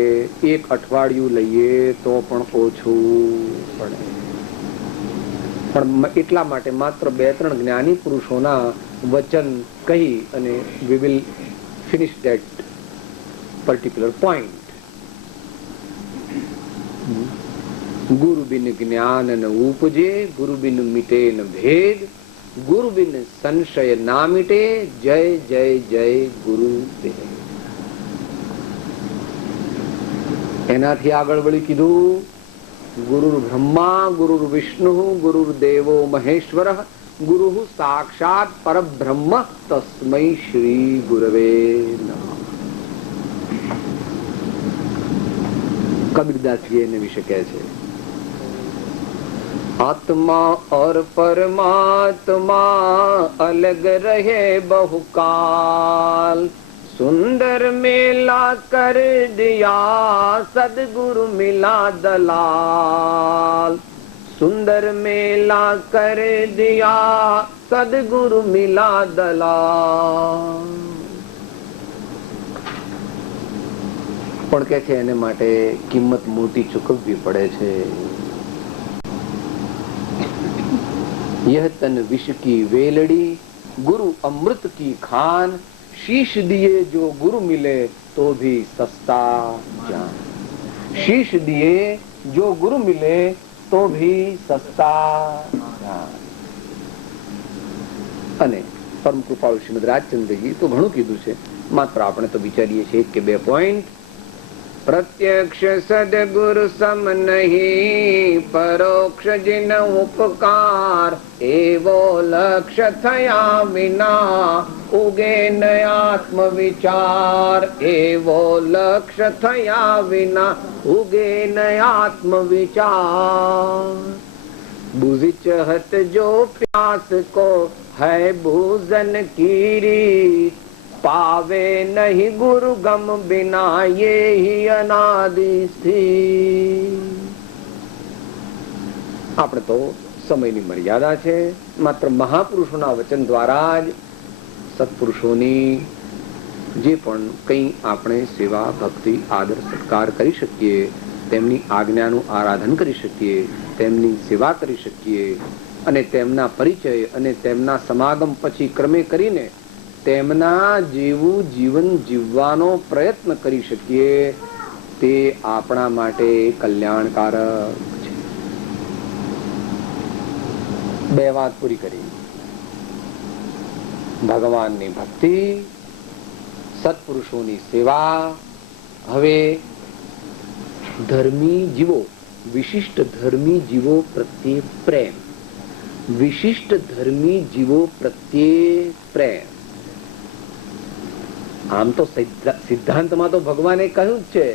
એક અઠવાડિયું લઈએ તો પણ ઓછું પડે. પણ એટલા માટે માત્ર 2-3 જ્ઞાની પુરુષોના વચન કહી અને we will finish that particular point. ગુરુ બિન જ્ઞાન ન ઉપજે, ગુરુ બિન મિટે ન ભેદ, ગુરુ બિન સંશય ના મિટે. જય જય જય ગુરુદેવ. એનાથી આગળ વળી કીધું, ગુરુ બ્રહ્મા ગુરુ વિષ્ણુ ગુરુ દેવો મહેશ્વર ગુરુ સાક્ષાત પરબ્રહ્મ તસ્મૈ શ્રી ગુરવે નમઃ. કબીરદાસજી એને વિશે કહે છે, आत्मा और परमात्मा अलग रहे बहुकाल, सुंदर मेला कर दिया सदगुरु मिला दलाल, सुंदर मेला कर दिया सदगुरु मिला दलाल. પણ કે છે એને માટે કિંમત મોટી ચૂકવવી પડે છે. यह तन विष की वेलड़ी गुरु अमृत की खान, शीश दिए जो गुरु मिले तो भी सस्ता जान. शीश दिए जो गुरु मिले तो भी सस्ता जान. અને પરમ કૃપાળુ શ્રીમદ રાજચંદ્રજી તો ઘણું કીધું છે, માત્ર આપણે તો વિચારીએ છીએ કે 2 પોઈન્ટ. प्रत्यक्ष सदगुरु सम नहीं, परोक्ष जिन उपकार, एवो लक्ष्य थया विना उगे न आत्म विचार, एवो लक्ष्य थया विना उगे न आत्म विचार। बुझ चहत जो प्यास को है भूजन की रीत, पावे नहीं गुरु गम बिना ये ही अनादि स्थिर। આપણે તો સમયની મર્યાદા છે, માત્ર મહાપુરુષોના વચન દ્વારા જ સત્પુરુષોની જે પણ કંઈ આપણે સેવા ભક્તિ આદર સત્કાર કરી શકીએ, તેમની આજ્ઞાનું આરાધન કરી શકીએ, તેમની સેવા કરી શકીએ અને તેમના પરિચય અને તેમના સમાગમ પછી ક્રમે કરીને તેમના જેવું જીવન જીવવાનો પ્રયત્ન કરી શકીએ, તે આપણા માટે કલ્યાણકારક છે. બે વાત પૂરી કરી. ભગવાનની ભક્તિ, સત્પુરુષોની સેવા. હવે ધર્મી જીવો, વિશિષ્ટ ધર્મી જીવો પ્રત્યે પ્રેમ, વિશિષ્ટ ધર્મી જીવો પ્રત્યે પ્રેમ. આમ તો સિદ્ધાંતમાં તો ભગવાને કહ્યું જ છે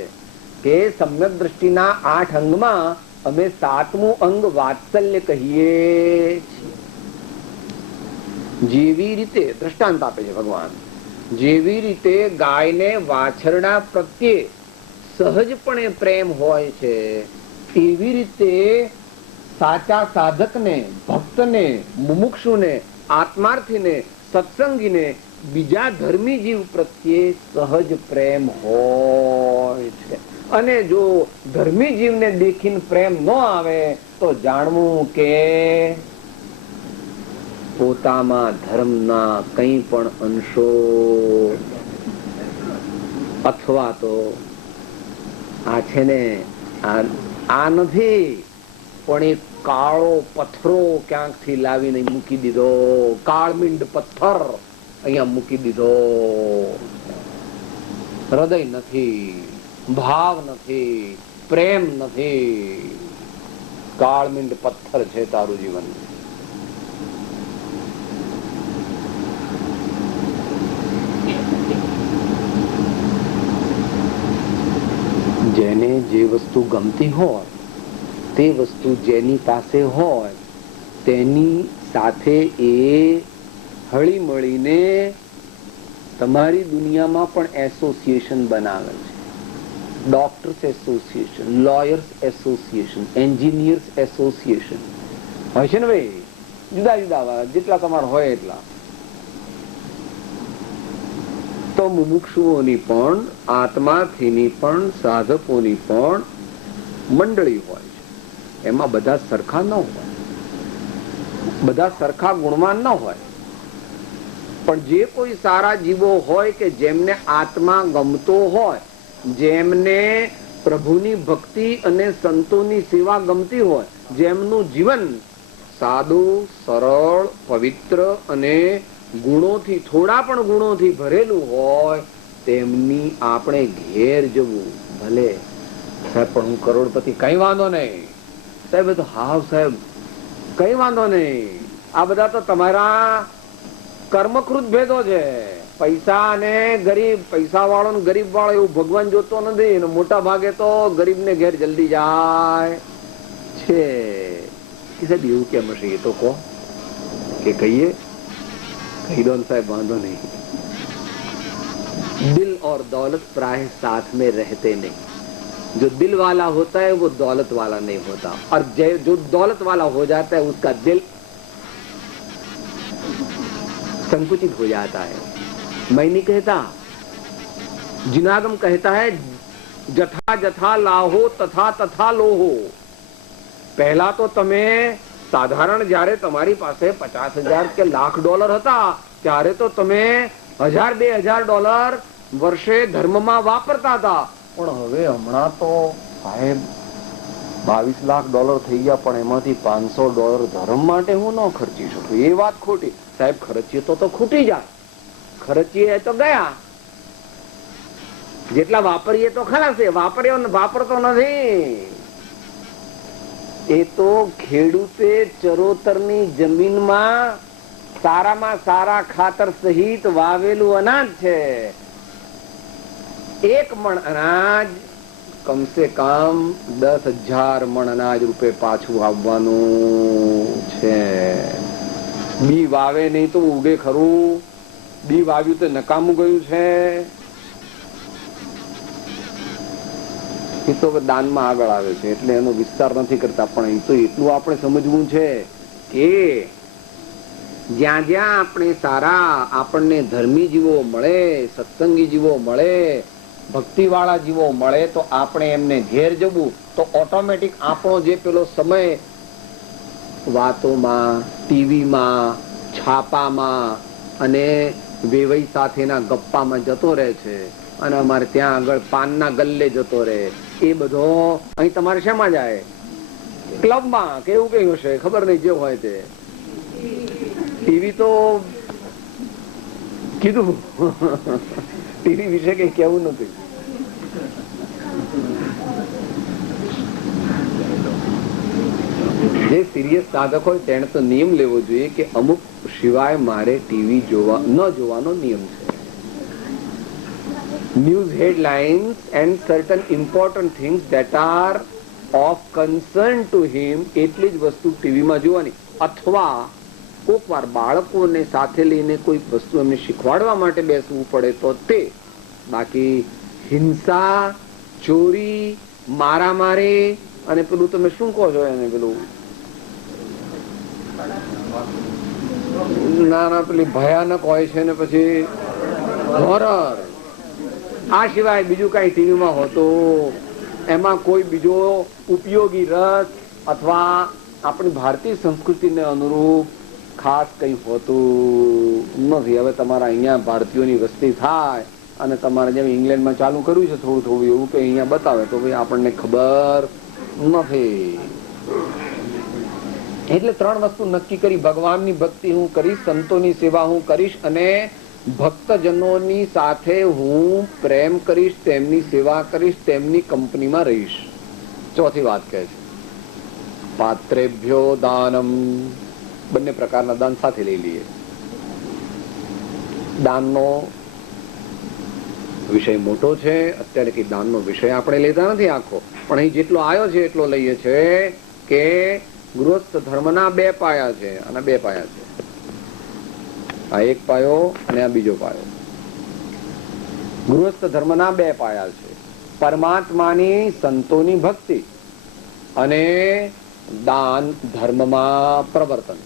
કે સમ્યક દ્રષ્ટિના 8 અંગમાં અમે 7મું અંગ વાત્સલ્ય કહીએ છીએ. જેવી રીતે દ્રષ્ટાંત આપે છે ભગવાન, જેવી રીતે ગાયને વાછરડા પ્રત્યે સહજપણે પ્રેમ હોય છે, એવી રીતે સાચા સાધકને, ભક્તને, મુમુક્ષુને, આત્માર્થીને, સત્સંગીને બીજા ધર્મી જીવ પ્રત્યે સહજ પ્રેમ હોય છે. અને જો ધર્મી જીવને દેખીને પ્રેમ ન આવે તો જાણવું કે પોતામાં ધર્મના કંઈ પણ અંશો અથવા તો આ છે ને આ નથી, પણ એક કાળો પથ્થરો ક્યાંકથી લાવીને મૂકી દીધો, કાળમીંડ પથ્થર અહીંયા મૂકી દીધો. હૃદય નથી, ભાવ નથી, પ્રેમ નથી, કાળમીંડ પથ્થર છે તારું જીવન. જેને જે વસ્તુ ગમતી હોય તે વસ્તુ જેની પાસે હોય તેની સાથે એ હળી મળીને તમારી દુનિયામાં પણ એસોસિએશન બનાવે છે. Doctors association, lawyers association, engineers association હોય છે ને ભાઈ, જુદા જુદા જેટલા તમારા હોય એટલા. તો મુમુક્ષુઓની પણ, આત્માથીની પણ, સાધકોની પણ મંડળી હોય છે. એમાં બધા સરખા ન હોય, બધા સરખા ગુણવાન ન હોય, પણ જે કોઈ સારા જીવો હોય કે જેમને આત્મા ગમતો હોય, જેમને પ્રભુની ભક્તિ અને સંતોની સેવા ગમતી હોય, જેમનું જીવન સાદું, સરળ, પવિત્ર અને ગુણોથી, થોડા પણ ગુણોથી ભરેલું હોય, તેમની આપણે ઘેર જવું. ભલે સાહેબ પણ હું કરોડપતિ, કઈ વાંધો નહીં સાહેબ, તો હાવ સાહેબ કઈ વાંધો નહીં, આ બધા તો તમારા કર્મકૃત ભેદો છે. પૈસા અને ગરીબ, પૈસા વાળો ને ગરીબ વાળો એવું ભગવાન જોતો નથી. મોટા ભાગે તો ગરીબ ને ઘેર જલ્દી જાય છે. સાહેબ એવું કેમ હશે એ તો કહો, કે કહીએ? કહી દો સાહેબ, વાંધો નહીં. दिल और दौलत प्राय साथ में रहते नहीं. जो दिल वाला होता है वो दौलत वाला नहीं होता, और जो दौलत वाला हो जाता है उसका दिल संकुचित हो जाता है. मैं नहीं कहता, जिनागम कहता है जथा जथा लाहो तथा तथा लोहो. પહેલા તો તમે સાધારણ જયારે તમારી પાસે $50,000 કે $1,00,000 હતા ત્યારે તો તમે $1,000-2,000 વર્ષે ધર્મમાં વાપરતા હતા. પણ હવે હમણાં તો સાહેબ $22 લાખ થઈ ગયા, પણ એમાંથી $500 ધર્મ માટે હું ન ખર્ચી શકું. એ વાત ખોટી સાહેબ. ખર્ચીએ તો ખૂટી જાય, ખર્ચીએ તો ગયા. જેટલા વાપરીએ તો ખરા છે, વાપરતો નથી. એ તો ખેડૂતે ચરોતરની જમીનમાં સારામાં સારા ખાતર સહિત વાવેલું અનાજ છે. 1 મણ અનાજ કમસે કમ 10,000 મણ અનાજ રૂપે પાછું આવવાનું છે. બી વાવે નહીં તો ઉગે ખરું? બી વાવ્યું તો નકામું ગયું છે. એ તો દાનમાં આગળ આવે છે એટલે એનો વિસ્તાર નથી કરતા, પણ એ તો એટલું આપણે સમજવું છે કે જ્યાં જ્યાં આપણે સારા આપણને ધર્મી જીવો મળે, સત્સંગી જીવો મળે, ભક્તિ વાળા જીવો મળે તો આપણે એમને ઘેર જવું તો ઓટોમેટિક આપણો જે પેલો સમય વાતોમાં, ટીવીમાં, છાપામાં અને વેવાઈ સાથેના ગપ્પામાં જતો રહે છે અને અમારે ત્યાં આગળ પાનના ગલ્લે જતો રહે. એ બધો અહીં તમારે શેમાં જાય? ક્લબમાં કે એવું કઈ હશે, ખબર નહીં, જે હોય તે. ટીવી તો કીધું ટીવી વિશે કઈ કેવું નથી. જે સિરિયસ સાધક હોય તેને તો નિયમ લેવો જોઈએ કે અમુક સિવાય મારે ટીવી ન જોવાનો નિયમ છે. News headlines and certain important things that are of concern to him એટલી જ વસ્તુ ટીવીમાં જોવાની. અથવા કોક વાર બાળકોને સાથે લઈને કોઈ વસ્તુ એમને શીખવાડવા માટે બેસવું પડે તો તે. બાકી હિંસા, ચોરી, મારામારી અને પેલું તમે શું કહો છો એને, પેલું ના પેલી ભયાનક હોય છે ને પછી હોરર, આ સિવાય બીજું કઈ ટીવીમાં હોતું, એમાં કોઈ બીજો ઉપયોગી રસ અથવા આપણી ભારતીય સંસ્કૃતિને અનુરૂપ ખાસ કઈ હોતું નથી. હવે તમારા અહીંયા ભારતીયોની વસ્તી થાય અને તમારે જેમ ઇંગ્લેન્ડમાં ચાલુ કર્યું છે થોડું થોડું એવું કે અહીંયા બતાવે તો ભાઈ આપણને ખબર નથી. એટલે 3 વસ્તુ નક્કી કરી, ભગવાનની ભક્તિ હું કરીશ, સંતોની સેવા હું કરીશ અને ભક્તજનોની સાથે હું પ્રેમ કરીશ, તેમની સેવા કરીશ, તેમની કંપનીમાં રહીશ. ચોથી વાત કહે છે પાત્રેભ્યો દાનમ. બંને પ્રકારના દાન સાથે લઈ લઈએ. દાનનો વિષય મોટો છે, અત્યારે કઈ દાનનો વિષય આપણે લેતા નથી આખો, પણ અહીં જેટલો આવ્યો છે એટલો લઈએ છે કે ગૃહસ્થ ધર્મના 2 પાયા છે અને 2 પાયા છે. આ એક પાયો અને આ બીજો પાયો. ગૃહસ્થ ધર્મના 2 પાયા છે. પરમાત્માની સંતોની ભક્તિ અને દાન ધર્મમાં પ્રવર્તન.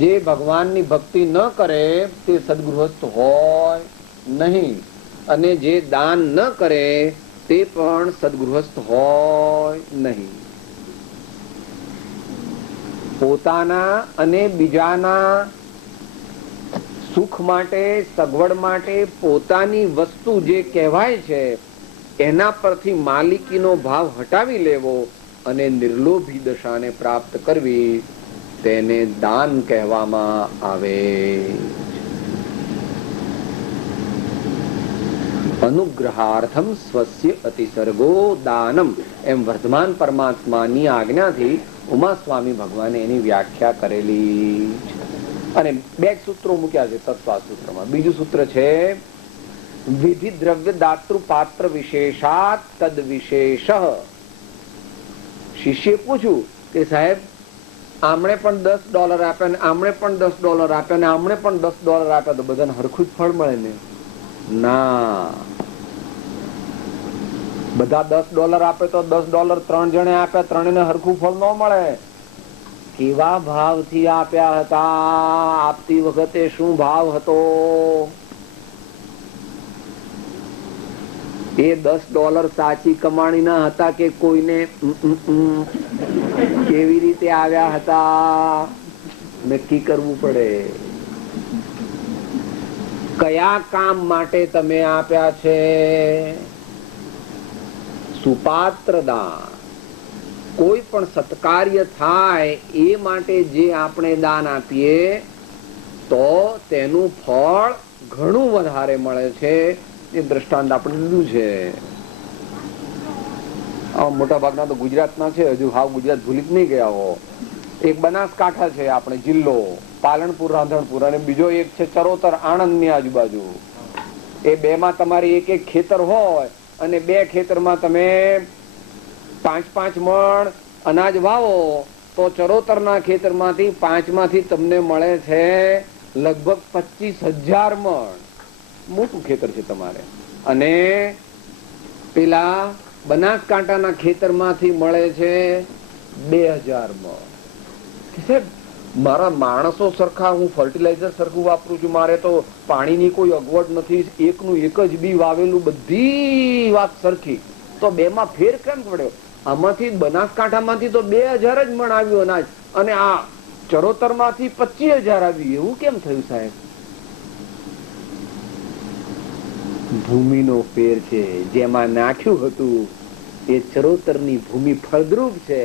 જે ભગવાનની ભક્તિ ન કરે તે સદગૃહસ્થ હોય નહીં અને જે દાન ન કરે તે પણ સદગૃહસ્થ હોય નહીં. પોતાના અને બીજાના સુખ માટે, સગવડ માટે પોતાની વસ્તુ જે કહેવાય છે એના પરથી માલિકીનો ભાવ હટાવી લેવો અને નિર્લોભી દશાને પ્રાપ્ત કરવી તેને દાન કહેવામાં આવે. અનુગ્રહાર્થમ સ્વસ્ય અતિસર્ગો દાનમ એમ વર્ધમાન પરમાત્માની આજ્ઞાથી ઉમા સ્વામી ભગવાને એની વ્યાખ્યા કરેલી છે. અને 2 સૂત્રો મૂક્યા છે તત્વા સૂત્રમાં. બીજું સૂત્ર છે વિધિ દ્રવ્ય દાતૃ પાત્ર વિશેષાત તદ વિશેષ. શિષ્યે પૂછ્યું કે સાહેબ આમણે પણ $10 આપ્યા ને આમણે પણ $10 આપ્યા ને આમણે પણ $10 આપ્યા તો બધાને હરખું જ ફળ મળે ને? ના, બધા $10 આપે તો $10 3 જણે આપ્યા, 3 હરખું ફળ ન મળે. કેવા ભાવથી આપ્યા હતા, આપતી વખતે શું ભાવ હતો, એ $10 સાચી કમાણી ના હતા કે કોઈને કેવી રીતે આવ્યા હતા નક્કી કરવું પડે. કયા કામ માટે તમે આપ્યા છે? સુપાત્ર દાન. કોઈ પણ સત્કાર્ય થાય એ માટે જે આપણે દાન આપીએ તો તેનું ફળ ઘણું વધારે મળે છે એ દ્રષ્ટાંત આપણે લીધું છે. મોટા ભાગના તો ગુજરાતના છે, હજુ હાવ ગુજરાત ભૂલી જ નહીં ગયા હો. એક બનાસકાંઠા છે આપણે જિલ્લો, પાલનપુર, રાંધણપુર, અને બીજો એક છે ચરોતર, આણંદની આજુબાજુ. એ બે માં તમારી એક એક ખેતર હોય અને બે ખેતરમાં તમે 5-5 મણ અનાજ વાવો તો ચરોતરના ખેતરમાંથી 5 માંથી તમને મળે છે લગભગ 25,000 મણ. મોટું ખેતર છે તમારે. અને પેલા બનાસકાંઠાના ખેતરમાંથી મળે છે 2,000 મણ. મારા માણસો સરખા, હું ફર્ટિલાઇઝર સરખું વાપરું છું, મારે તો પાણીની કોઈ અગવડ નથી, એકનું એક જ બી વાવેલું, બધી વાત સરખી, તો બે માં ફેર કેમ પડ્યો? આમાંથી બનાસકાંઠામાંથી તો 2,000 જ મણ આવ્યું અનાજ, અને આ ચરોતર માંથી 25,000 આવ્યું. એવું કેમ થયું સાહેબ? ભૂમિનો ફેર છે. જેમાં નાખ્યું હતું એ ચરોતરની ભૂમિ ફળદ્રુપ છે,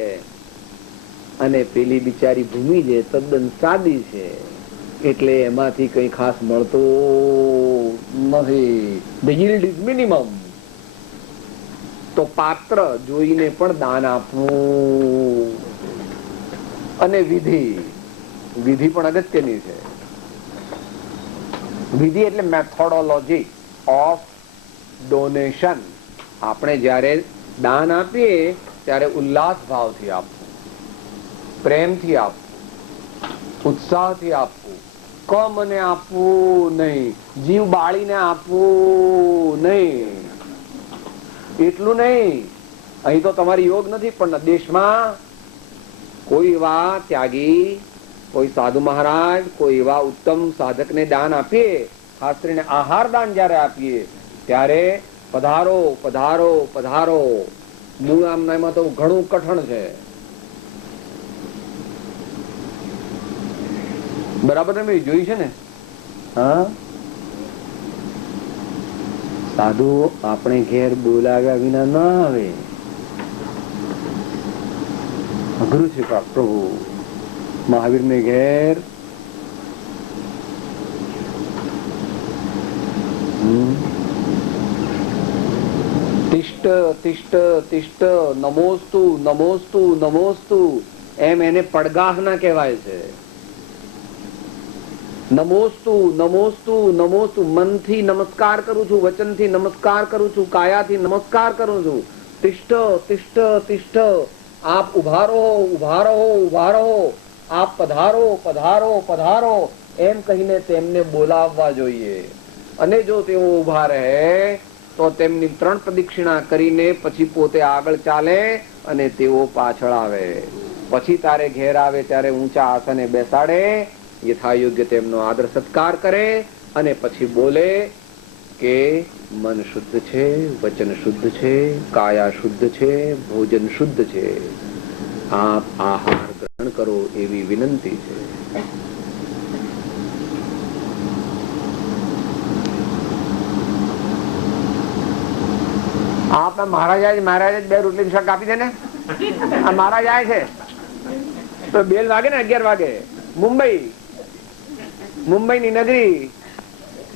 અને પેલી બિચારી ભૂમિ જે તદ્દન સાદી છે, એટલે એમાંથી કઈ ખાસ મળતો નથી. The yield is minimum. તો પાત્ર જોઈને પણ દાન આપવું. અને વિધિ પણ અગત્યની છે. વિધિ એટલે મેથોડોલોજી ઓફ ડોનેશન. આપણે જયારે દાન આપીએ ત્યારે ઉલ્લાસ ભાવથી આપવું, પ્રેમથી આપવું, ઉત્સાહથી આપવું, કમને આપવું નહીં, જીવ બાળીને આપવું નહીં. એટલું નહીં, અહીં તો તમારી યોગ નથી, પણ દેશમાં કોઈ એવા ત્યાગી, કોઈ સાધુ મહારાજ, કોઈ એવા ઉત્તમ સાધકને દાન આપીએ, ખાસ કરીને આહાર દાન જયારે આપીએ ત્યારે પધારો પધારો પધારો. મૂળ આમનામાં તો ઘણું કઠણ છે. બરાબર ને? મેં જોયું છે ને. હા, સાધુ આપણે ઘેર બોલાવ્યા વિના ના આવે. અઘરું છે પ્રભુ. મહાવીર ને ઘેર તિષ્ઠ તિષ્ઠ તિષ્ઠ, નમોસ્તુ નમોસ્તુ નમોસ્તુ, એમ એને પડગાહ ના કહેવાય છે. નમોસ્તુ નમોસ્તુ નમોસ્તુ, મનથી નમસ્કાર કરું છું, વચનથી નમસ્કાર કરું છું, કાયાથી નમસ્કાર કરું છું. તિષ્ઠ તિષ્ઠ તિષ્ઠ, આપ ઉભા રહો ઉભા રહો ઉભા રહો, આપ પધારો પધારો પધારો, એમ કહીને તેમને બોલાવવા જોઈએ. અને જો તેઓ ઉભા રહે તો તેમની 3 પ્રદક્ષિણા કરીને પછી પોતે આગળ ચાલે અને તેઓ પાછળ આવે. પછી તારે ઘેર આવે ત્યારે ઊંચા આસને બેસાડે, યથાયોગ્ય તેમનો આદર સત્કાર કરે, અને પછી બોલે કે મન શુદ્ધ છે, વચન શુદ્ધ છે, કાયા શુદ્ધ છે, ભોજન શુદ્ધ છે, આપ આહાર ગ્રહણ કરો એવી વિનંતી છે. આપણા મહારાજ 2 રોટલી શાક આપી દે ને. આ મહારાજ આવે છે તો બેલ વાગે ને 11 વાગે. મુંબઈ ની નગરી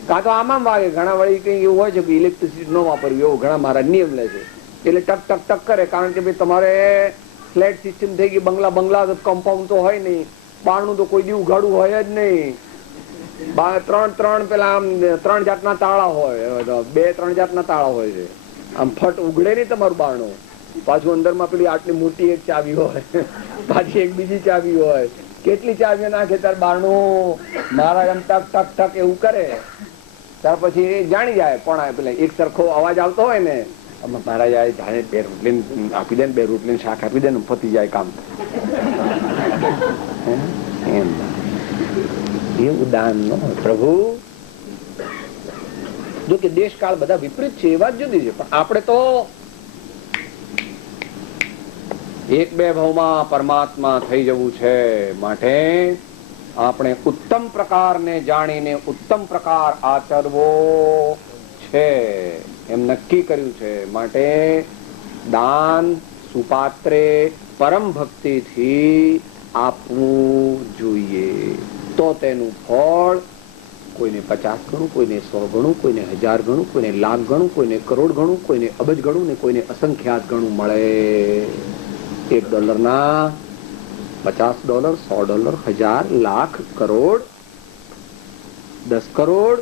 કાં તો આમાં વાગે. ઘણા વળી કઈ એવું હોય છે કે ઇલેક્ટ્રિસિટી ન વાપરવી, એવું ઘણા મહારાજ નિયમ લે છે. એટલે ટક ટક ટક કરે, કારણ કે ભાઈ તમારે ફ્લેટ સિસ્ટમ થઈ ગઈ, બંગલા કમ્પાઉન્ડ તો હોય નહીં, બારણું તો કોઈ દી ઉઘાડું હોય જ નહીં. 3 જાતના તાળા હોય, 2-3 જાતના તાળા હોય છે. આમ ફટ ઉઘડે નહીં તમારું બારણું. પાછું અંદરમાં પેલી આટલી મોટી એક ચાવી હોય, પાછી એક બીજી ચાવી હોય, કેટલી ચાવીઓ નાખે ત્યારે બારણું. મહારાજ આમ ટક ટક ટક એવું કરે, ત્યાર પછી જાણી જાય. પણ પેલા એક સરખો અવાજ આવતો હોય ને, મહારાજ જાણે 2 રોટલી આપી દે ને, 2 રોટલી શાક આપી દે ને, પતી જાય કામ. એમ એવું દાન ન પ્રભુ. જો કે દેશકાળ બધા વિપરીત છે, એ વાત જુદી છે, પણ આપણે તો 1-2 ભાવમાં પરમાત્મા થઈ જવું છે. માટે આપણે ઉત્તમ પ્રકારને જાણીને ઉત્તમ પ્રકાર આચરવો છે એમ નક્કી કર્યું છે. માટે દાન સુપાત્રે પરમ ભક્તિથી આપવું જોઈએ, તો તેનું ફળ કોઈને 50 ગણું, કોઈને 100 ગણું, કોઈને 1000 ગણું, કોઈને લાખ ગણું, કોઈને કરોડ ગણું, કોઈને અબજ ગણું ને કોઈને અસંખ્યાત ગણું મળે. $1 ના $50, $100, 1000, લાખ, કરોડ, 10 કરોડ,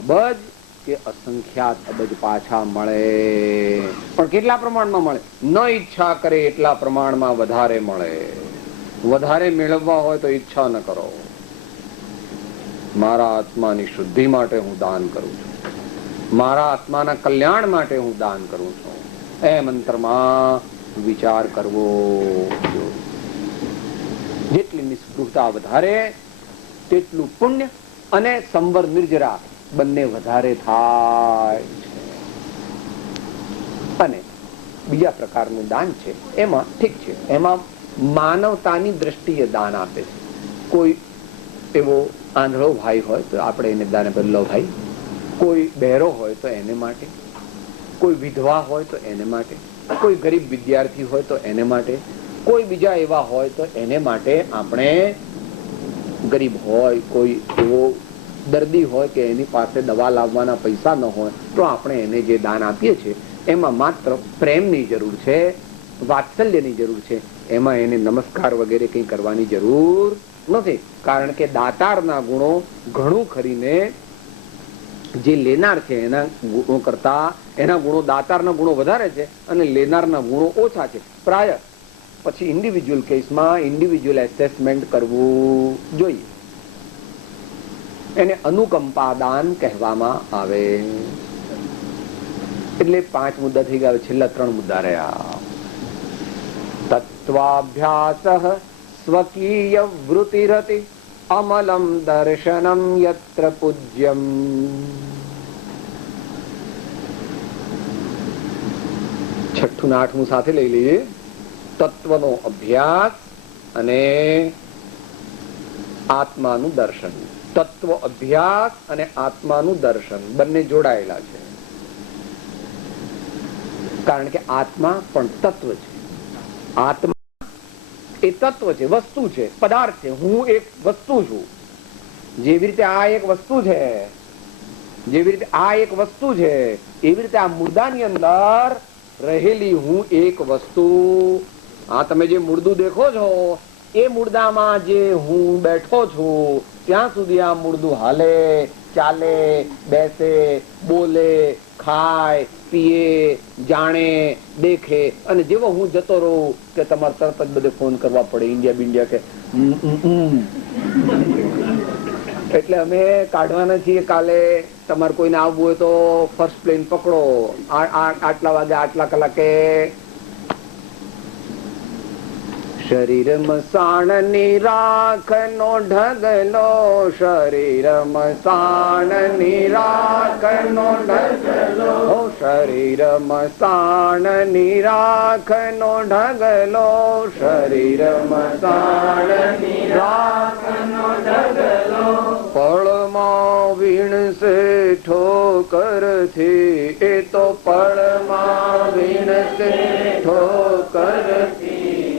અબજ કે અસંખ્યાત અબજ પાછા મળે. પણ કેટલા પ્રમાણમાં મળે? ન ઈચ્છા કરે એટલા પ્રમાણમાં વધારે મળે. વધારે મેળવવા હોય તો ઈચ્છા ન કરો. મારા આત્માની શુદ્ધિ માટે હું દાન કરું છું, મારા આત્માના કલ્યાણ માટે હું દાન કરું છું, એ મંત્રમાં વિચાર કરવો. જેટલી નિસ્પૃહતા વધારે તેટલું પુણ્ય અને સંવર નિર્જરા બંને વધારે થાય છે. અને બીજા પ્રકારનું દાન છે, એમાં ઠીક છે, એમાં માનવતાની દ્રષ્ટિએ દાન આપે છે. કોઈ એવો આંધળો ભાઈ હોય તો આપણે એને દાન આપે, લો ભાઈ. કોઈ બહેરો હોય તો એને માટે, કોઈ વિધવા હોય તો એને માટે, કોઈ ગરીબ વિદ્યાર્થી હોય તો એને માટે, કોઈ બીજા એવા હોય તો એને માટે આપણે ગરીબ હોય, કોઈ એવો દર્દી હોય કે એની પાસે દવા લાવવાના પૈસા ન હોય તો આપણે એને જે દાન આપીએ છીએ એમાં માત્ર પ્રેમની જરૂર છે, વાત્સલ્યની જરૂર છે. એમાં એને નમસ્કાર વગેરે કંઈ કરવાની જરૂર નથી. કારણ કે દાતારના ગુણો ઘણું ખરીને જે લેનાર છે એના ગુણો કરતા એના ગુણો, દાતારના ગુણો વધારે છે અને લેનારના ગુણો ઓછા છે. પ્રાય પછી ઇન્ડિવિજ્યુઅલ કેસમાં ઇન્ડિવિજ્યુઅલ એસેસમેન્ટ કરવું જોઈએ. એને અનુકંપા દાન કહેવામાં આવે. એટલે 5 મુદ્દા થઈ ગયા. છેલ્લા 3 મુદ્દા રહ્યા. તત્વાભ્યાસઃ સ્વકીય વૃત્તિરતિ અમલમ દર્શનમ યત્ર પૂજ્યમ. છઠ્ઠું ને 8મું સાથે લઈ લઈએ. તત્વનો અભ્યાસ અને આત્માનું દર્શન. તત્વ અભ્યાસ અને આત્માનું દર્શન બંને જોડાયેલા છે. કારણ કે આત્મા પણ તત્વ છે. આત્મા એ તત્વ છે, વસ્તુ છે, પદાર્થ છે. હું એક વસ્તુ છું. જેવી રીતે આ એક વસ્તુ છે, જેવી રીતે આ એક વસ્તુ છે, એવી રીતે આ મુર્દાની અંદર રહેલી હું એક વસ્તુ. આ તમે જે મુર્દું દેખો છો એ મુર્દામાં જે હું બેઠો છું ત્યાં સુધી આ મુર્દું હાલે, ચાલે, બેસે, બોલે, ખાય, પીએ, જાણે, દેખે. અને જેવો હું જતો રહું કે તમારે તરત જ બધે ફોન કરવા પડે, ઇન્ડિયા બિન્ડિયા કે. એટલે અમે કાઢવાના છીએ કાલે. તમારે કોઈને આવવું હોય તો ફર્સ્ટ પ્લેન પકડો, આટલા વાગે આટલા કલાકે. શરીર મસાણની રાખનો ઢગલો, શરીર મસાણની રાખનો ઢગલો, શરીર મસાણની રાખનો ઢગલો, શરીર મસાણની રાખનો ઢગલો. પળમાં વીણશે ઠોકરથી, એ તો પળમાં વીણશે ઠોકરથી,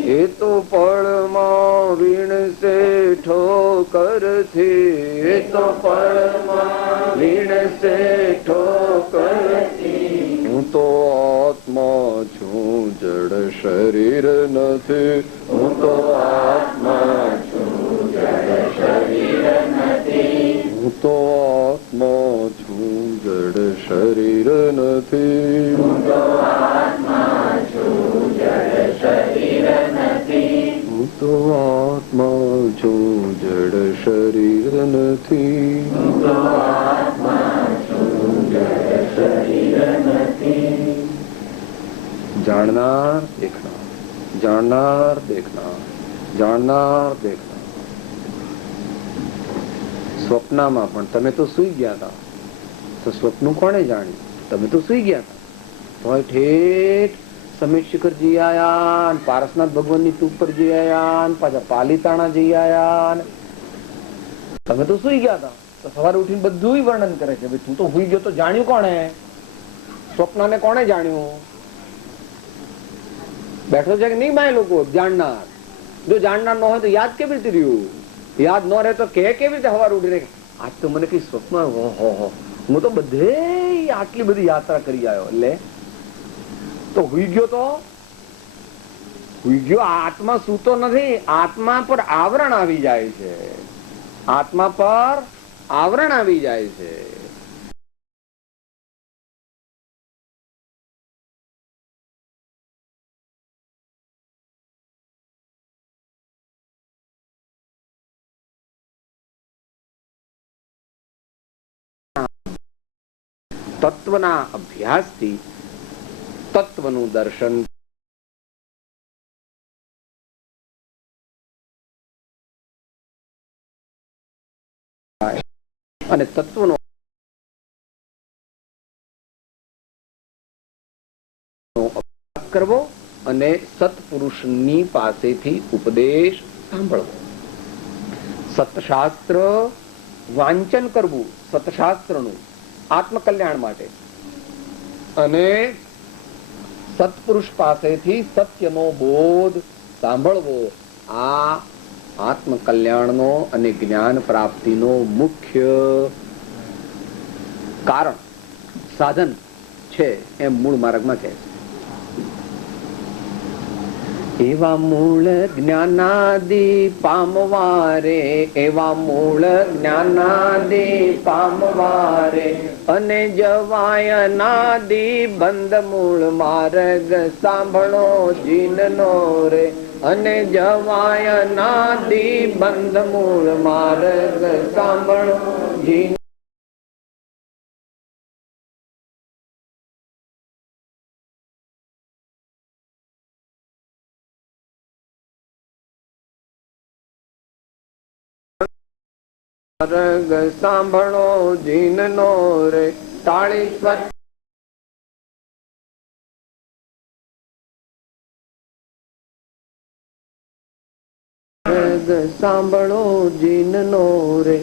એ તો પળમાં વીણશે ઠોકરથી, એ તો પળમાં વીણશે ઠોકરથી. હું તો આત્મા છું, જડ શરીર નથી. હું તો આત્મા છું, જડ શરીર નથી. હું તો આત્મા છું, જડ શરીર નથી. હું તો આત્મા છું, જડ શરીર નથી. હું તો આત્મા છું, જડ શરીર નથી. હું તો આત્મા છું, જડ શરીર નથી. જાણનાર દેખનાર, જાણનાર દેખનાર, જાણનાર દેખનાર. સ્વપ્નમાં પણ તમે તો સુઈ ગયા હતા, તો સ્વપ્ન કોણે જાણ્યું? તમે તો સુઈ ગયા હતા. તો ઠેઠ સમીર શિખરજી આયા, પારસનાથ ભગવાનની ટૂપ પર જઈ આયા, પાછા પાલીતાણા જઈ આયા. તમે તો સુઈ ગયા હતા. તો સવારે ઉઠીને બધું વર્ણન કરે છે. તું તો સુઈ ગયો તો જાણ્યું કોણે? સ્વપ્નને કોણે જાણ્યું? બેઠો છે કે નહીં ભાઈ લોકો? જાણનાર. જો જાણનાર ન હોય તો યાદ કેવી રીતે રહ્યું? યાદ ન રહે તો કે કેવી રીતે સવારે ઉઠી રહે? આજ તો મને કઈ સ્વપ્ન, હો હું તો બધે આટલી બધી યાત્રા કરી આવ્યો. એટલે તો હુઈ ગયો, તો હુઈ ગયો. આત્મા સૂતો નથી, આત્મા પર આવરણ આવી જાય છે. આત્મા પર આવરણ આવી જાય છે. તત્વના અભ્યાસથી તત્વનું દર્શન અને તત્વનો અભ્યાસ કરવો અને સત્પુરુષની પાસેથી ઉપદેશ સાંભળવો. સત્શાસ્ત્ર વાંચન કરવું, સત્શાસ્ત્રનું આત્મકલ્યાણ માટે, અને સત્પુરુષ પાસેથી સત્યનો બોધ સાંભળવો. આ આત્મકલ્યાણનો અને જ્ઞાન પ્રાપ્તિનો મુખ્ય કારણ, સાધન છે, એમ મૂળ માર્ગમાં કહે છે. એવા મૂળ જ્ઞાનાદિ પામવારે, એવા મૂળ જ્ઞાનાદિ પામવારે, અને જવાય નાદિ બંધ મૂળ માર્ગ સાંભળો જીનનો રે. અને જવાય નાદિ બંધ મૂળ માર્ગ સાંભળો જીન. માર્ગ સાંભળો જીનનો રે. તાળી માર્ગ સાંભળો જીનનો રે.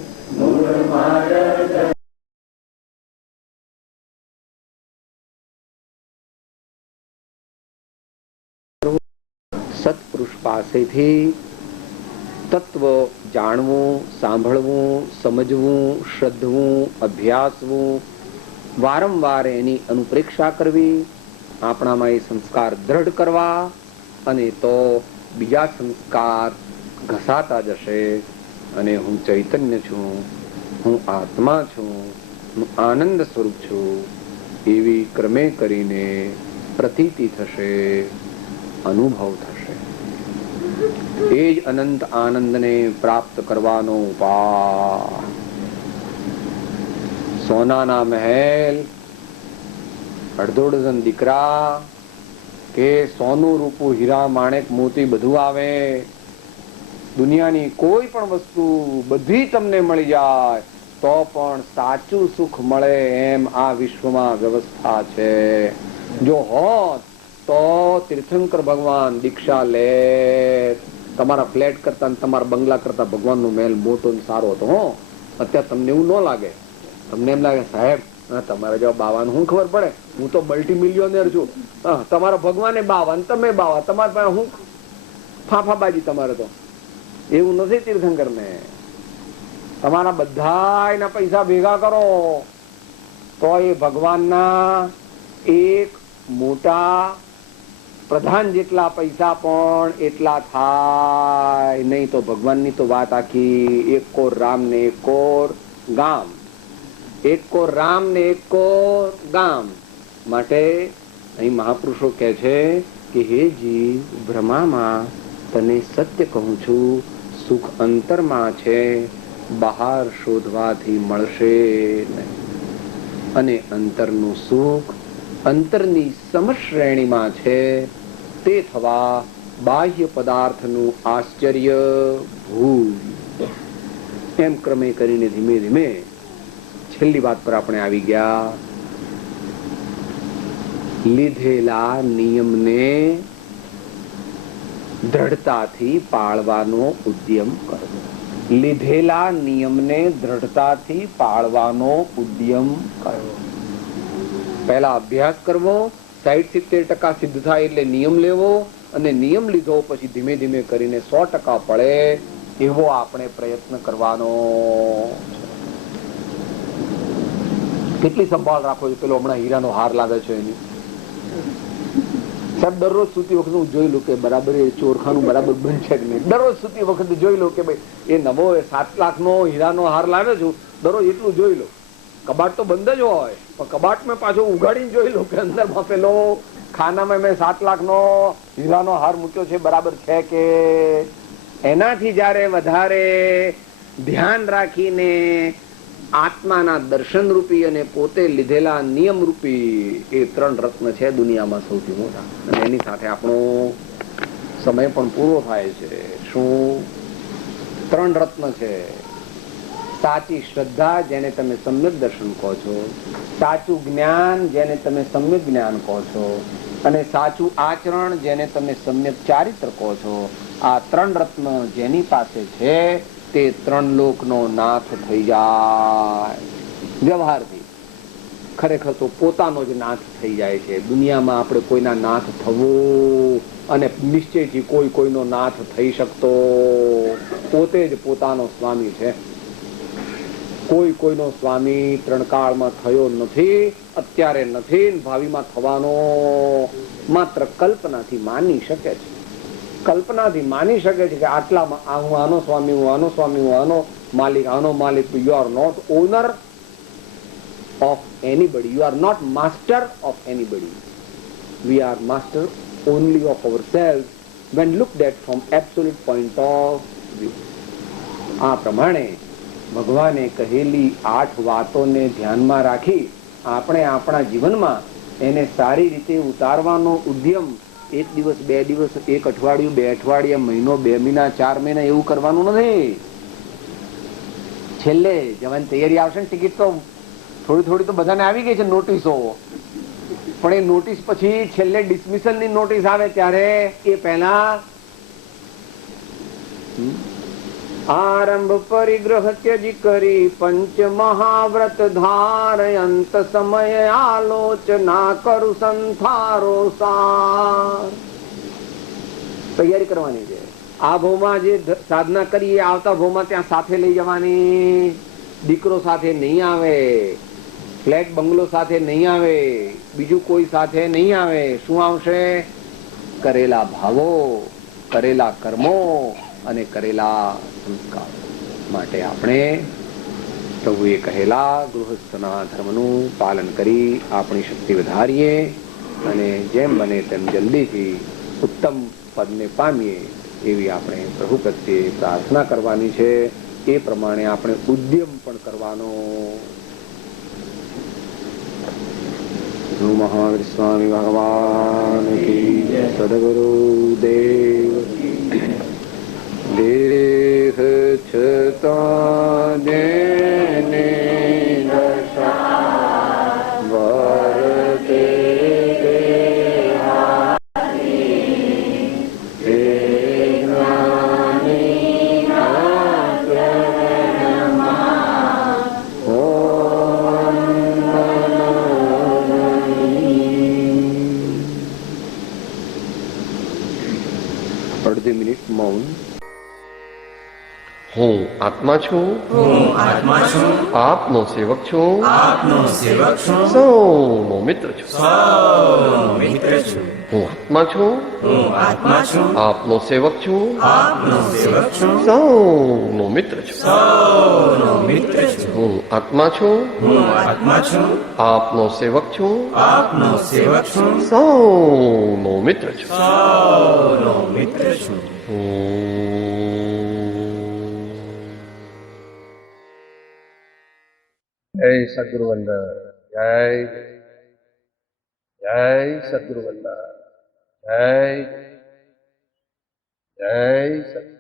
સત્પુરુષ પાસેથી તત્વ જાણવું, સાંભળવું, સમજવું, શ્રદ્ધવું, અભ્યાસવું, વારંવાર એની અનુપ્રેક્ષા કરવી, આપણામાં એ સંસ્કાર દ્રઢ કરવા, અને તો બીજા સંસ્કાર ઘસાતા જશે. અને હું ચૈતન્ય છું, હું આત્મા છું, હું આનંદ સ્વરૂપ છું, એવી ક્રમે કરીને પ્રતીતિ થશે, અનુભવ થશે. એ જ અનંત આનંદને પ્રાપ્ત કરવાનો ઉપાય. સોનાના મહેલ, અડધો ડઝન દીકરા, કે સોનું રૂપું હીરા માણેક મોતી બધું આવે, દુનિયાની કોઈ પણ વસ્તુ બધી તમને મળી જાય, તો પણ સાચું સુખ મળે એમ આ વિશ્વમાં વ્યવસ્થા છે. જો હોત તો તીર્થંકર ભગવાન દીક્ષા લે, તમારા ફ્લેટ કરતા તમારા બંગલા કરતા ભગવાનનો મહેલ મોટો સારો હતો. હો, અત્યારે તમને એવું ન લાગે. તમને એમ લાગે સાહેબ તમારા જેવા બાવાનું શું ખબર પડે, હું તો મલ્ટી મિલિયોનેર છું, તમારા ભગવાને બાવા, તમે બાવા, તમારા પાસે હું ફાફાબાજી. તમારે તો એવું નથી. તીર્થંકર ને તમારા બધા એના પૈસા ભેગા કરો તો એ ભગવાનના એક મોટા પ્રધાન જેટલા પૈસા પણ એટલા થાય નહીં. તો ભગવાનની તો વાત આખી. એક કોર રામ ને એક કોર ગામ, એક કોર રામ ને એક કોર ગામ. માટે અહીં મહાપુરુષો કહે છે કે હે જીવ, ભ્રમામાં તને સત્ય કહું છું, સુખ અંતરમાં છે, બહાર શોધવાથી મળશે નહીં. અને અંતરનું સુખ અંતરની સમશ્રેણીમાં છે, તે થવા બાહ્ય પદાર્થનું આશ્ચર્ય ભૂલ. એમ ક્રમે કરીને ધીમે ધીમે છેલ્લી વાત પર આપણે આવી ગયા. લીધેલા નિયમને દ્રઢતાથી પાળવાનો ઉદ્યમ કરવો. લીધેલા નિયમને દ્રઢતાથી પાળવાનો ઉદ્યમ કરવો. પહેલા અભ્યાસ કરવો, 60-70% સિદ્ધ થાય એટલે નિયમ લેવો, અને નિયમ લીધો પછી ધીમે ધીમે કરીને 100% પડે એવો આપણે પ્રયત્ન કરવાનો. કેટલી સંભાળ રાખો છો, પેલો હમણાં હીરાનો હાર લાગે છે એની. સાહેબ દરરોજ સુતી વખતે હું જોઈ લઉં કે બરાબર એ ચોરખાનું બરાબર બંધ છે કે નહીં. દરરોજ સુતી વખતે જોઈ લઉં કે ભાઈ એ નવો 7 લાખનો હીરાનો હાર લાવ્યો છું, દરરોજ એટલું જોઈ લઉં. કબાટ તો બંધ જ હોય પણ કબાટમાં પાછો ઉગાડીને જોઈ લઉં કે અંદરમાં પેલો ખાનામાં મેં 7 લાખનો હીરાનો હાર મૂક્યો છે બરાબર છે કે. એનાથી જયારે વધારે ધ્યાન રાખીને આત્માના દર્શન રૂપી અને પોતે લીધેલા નિયમ રૂપી એ 3 રત્ન છે દુનિયામાં સૌથી મોટા. અને એની સાથે આપણો સમય પણ પૂરો થાય છે. શું 3 રત્ન છે? સાચી શ્રદ્ધા જેને તમે સમ્યક દર્શન કહો છો, સાચું જ્ઞાન જેને તમે સમ્યક જ્ઞાન કહો છો, અને સાચું આચરણ જેને તમે સમ્યક ચારિત્ર કહો છો. આ 3 રત્ન જેની પાસે છે તે 3 લોકનો નાથ થઈ જાય. વ્યવહારથી ખરેખર તો પોતાનો જ નાથ થઈ જાય છે. દુનિયામાં આપણે કોઈના નાથ થવું અને નિશ્ચયથી કોઈ કોઈનો નાથ થઈ શકતો, પોતે જ પોતાનો સ્વામી છે. કોઈ કોઈનો સ્વામી 3 કાળમાં થયો નથી, અત્યારે નથી, ભાવિમાં થવાનો માત્ર કલ્પનાથી માની શકે છે. કલ્પનાથી માની શકે છે કે આટલામાં હું આનો સ્વામી, હું આનો સ્વામી, હું આનો માલિક, આનો માલિક. You are not owner of anybody, you are not master of anybody, we are master only of ourselves when looked at from absolute point of view. આ પ્રમાણે ભગવાને કહેલી 8 વાતોને ધ્યાનમાં રાખી આપણે આપણા જીવનમાં એને સારી રીતે ઉતારવાનો ઉદ્યમ 1 દિવસ 2 દિવસ 1 અઠવાડિયું 2 અઠવાડિયા મહિનો 2 મહિના 4 મહિના એવું કરવાનું નથી. છેલ્લે જવાની તૈયારી આવશે ને, ટિકિટ તો થોડી થોડી તો બધાને આવી ગઈ છે નોટિસો, પણ એ નોટિસ પછી છેલ્લે ડિસમિસલ ની નોટિસ આવે ત્યારે એ પહેલા આરંભ પરિગ્રહ ત્યજી કરી પંચ મહાવ્રત ધારયંત સમય આલોચના કરું સંથારો સાર. તૈયારી કરવાની છે. આ ભાવમાં જે સાધના કરી એ આવતા ભાવમાં ત્યાં સાથે લઈ જવાની. દીકરો સાથે નહીં આવે, ફ્લેટ બંગલો સાથે નહીં આવે, બીજું કોઈ સાથે નહીં આવે. શું આવશે? કરેલા ભાવો, કરેલા કર્મો અને કરેલા સંસ્કાર. માટે આપણે પ્રભુએ કહેલા ગૃહસ્થના ધર્મનું પાલન કરી આપણી શક્તિ વધારીએ અને જેમ બને તેમ જલ્દીથી ઉત્તમ પદને પામીએ એવી આપણે પ્રભુ પ્રત્યે પ્રાર્થના કરવાની છે. એ પ્રમાણે આપણે ઉદ્યમ પણ કરવાનો. મહાવીર સ્વામી ભગવાન કી સદગુરુ દેવ. દેહ છતાં જેને દશા વર્તે મિનિટ મૌન. હું આત્મા છું, હું આત્મા છું, આપનો સેવક છું, આપનો સેવક છું, સૌનો મિત્ર છું. સૌનો મિત્ર છું. હું આત્મા છું, હું આત્મા છું, આપનો સેવક છું, આપનો સેવક છું, સૌનો મિત્ર છું. સૌનો મિત્ર છું. હું આત્મા છું, હું આત્મા છું, આપનો સેવક છું, આપનો સેવક છું, સૌનો મિત્ર છું. સૌનો મિત્ર છું. જય સદગુરુ વંદન. જય જય સદગુરુ વંદન. જય જય સદગુરુ.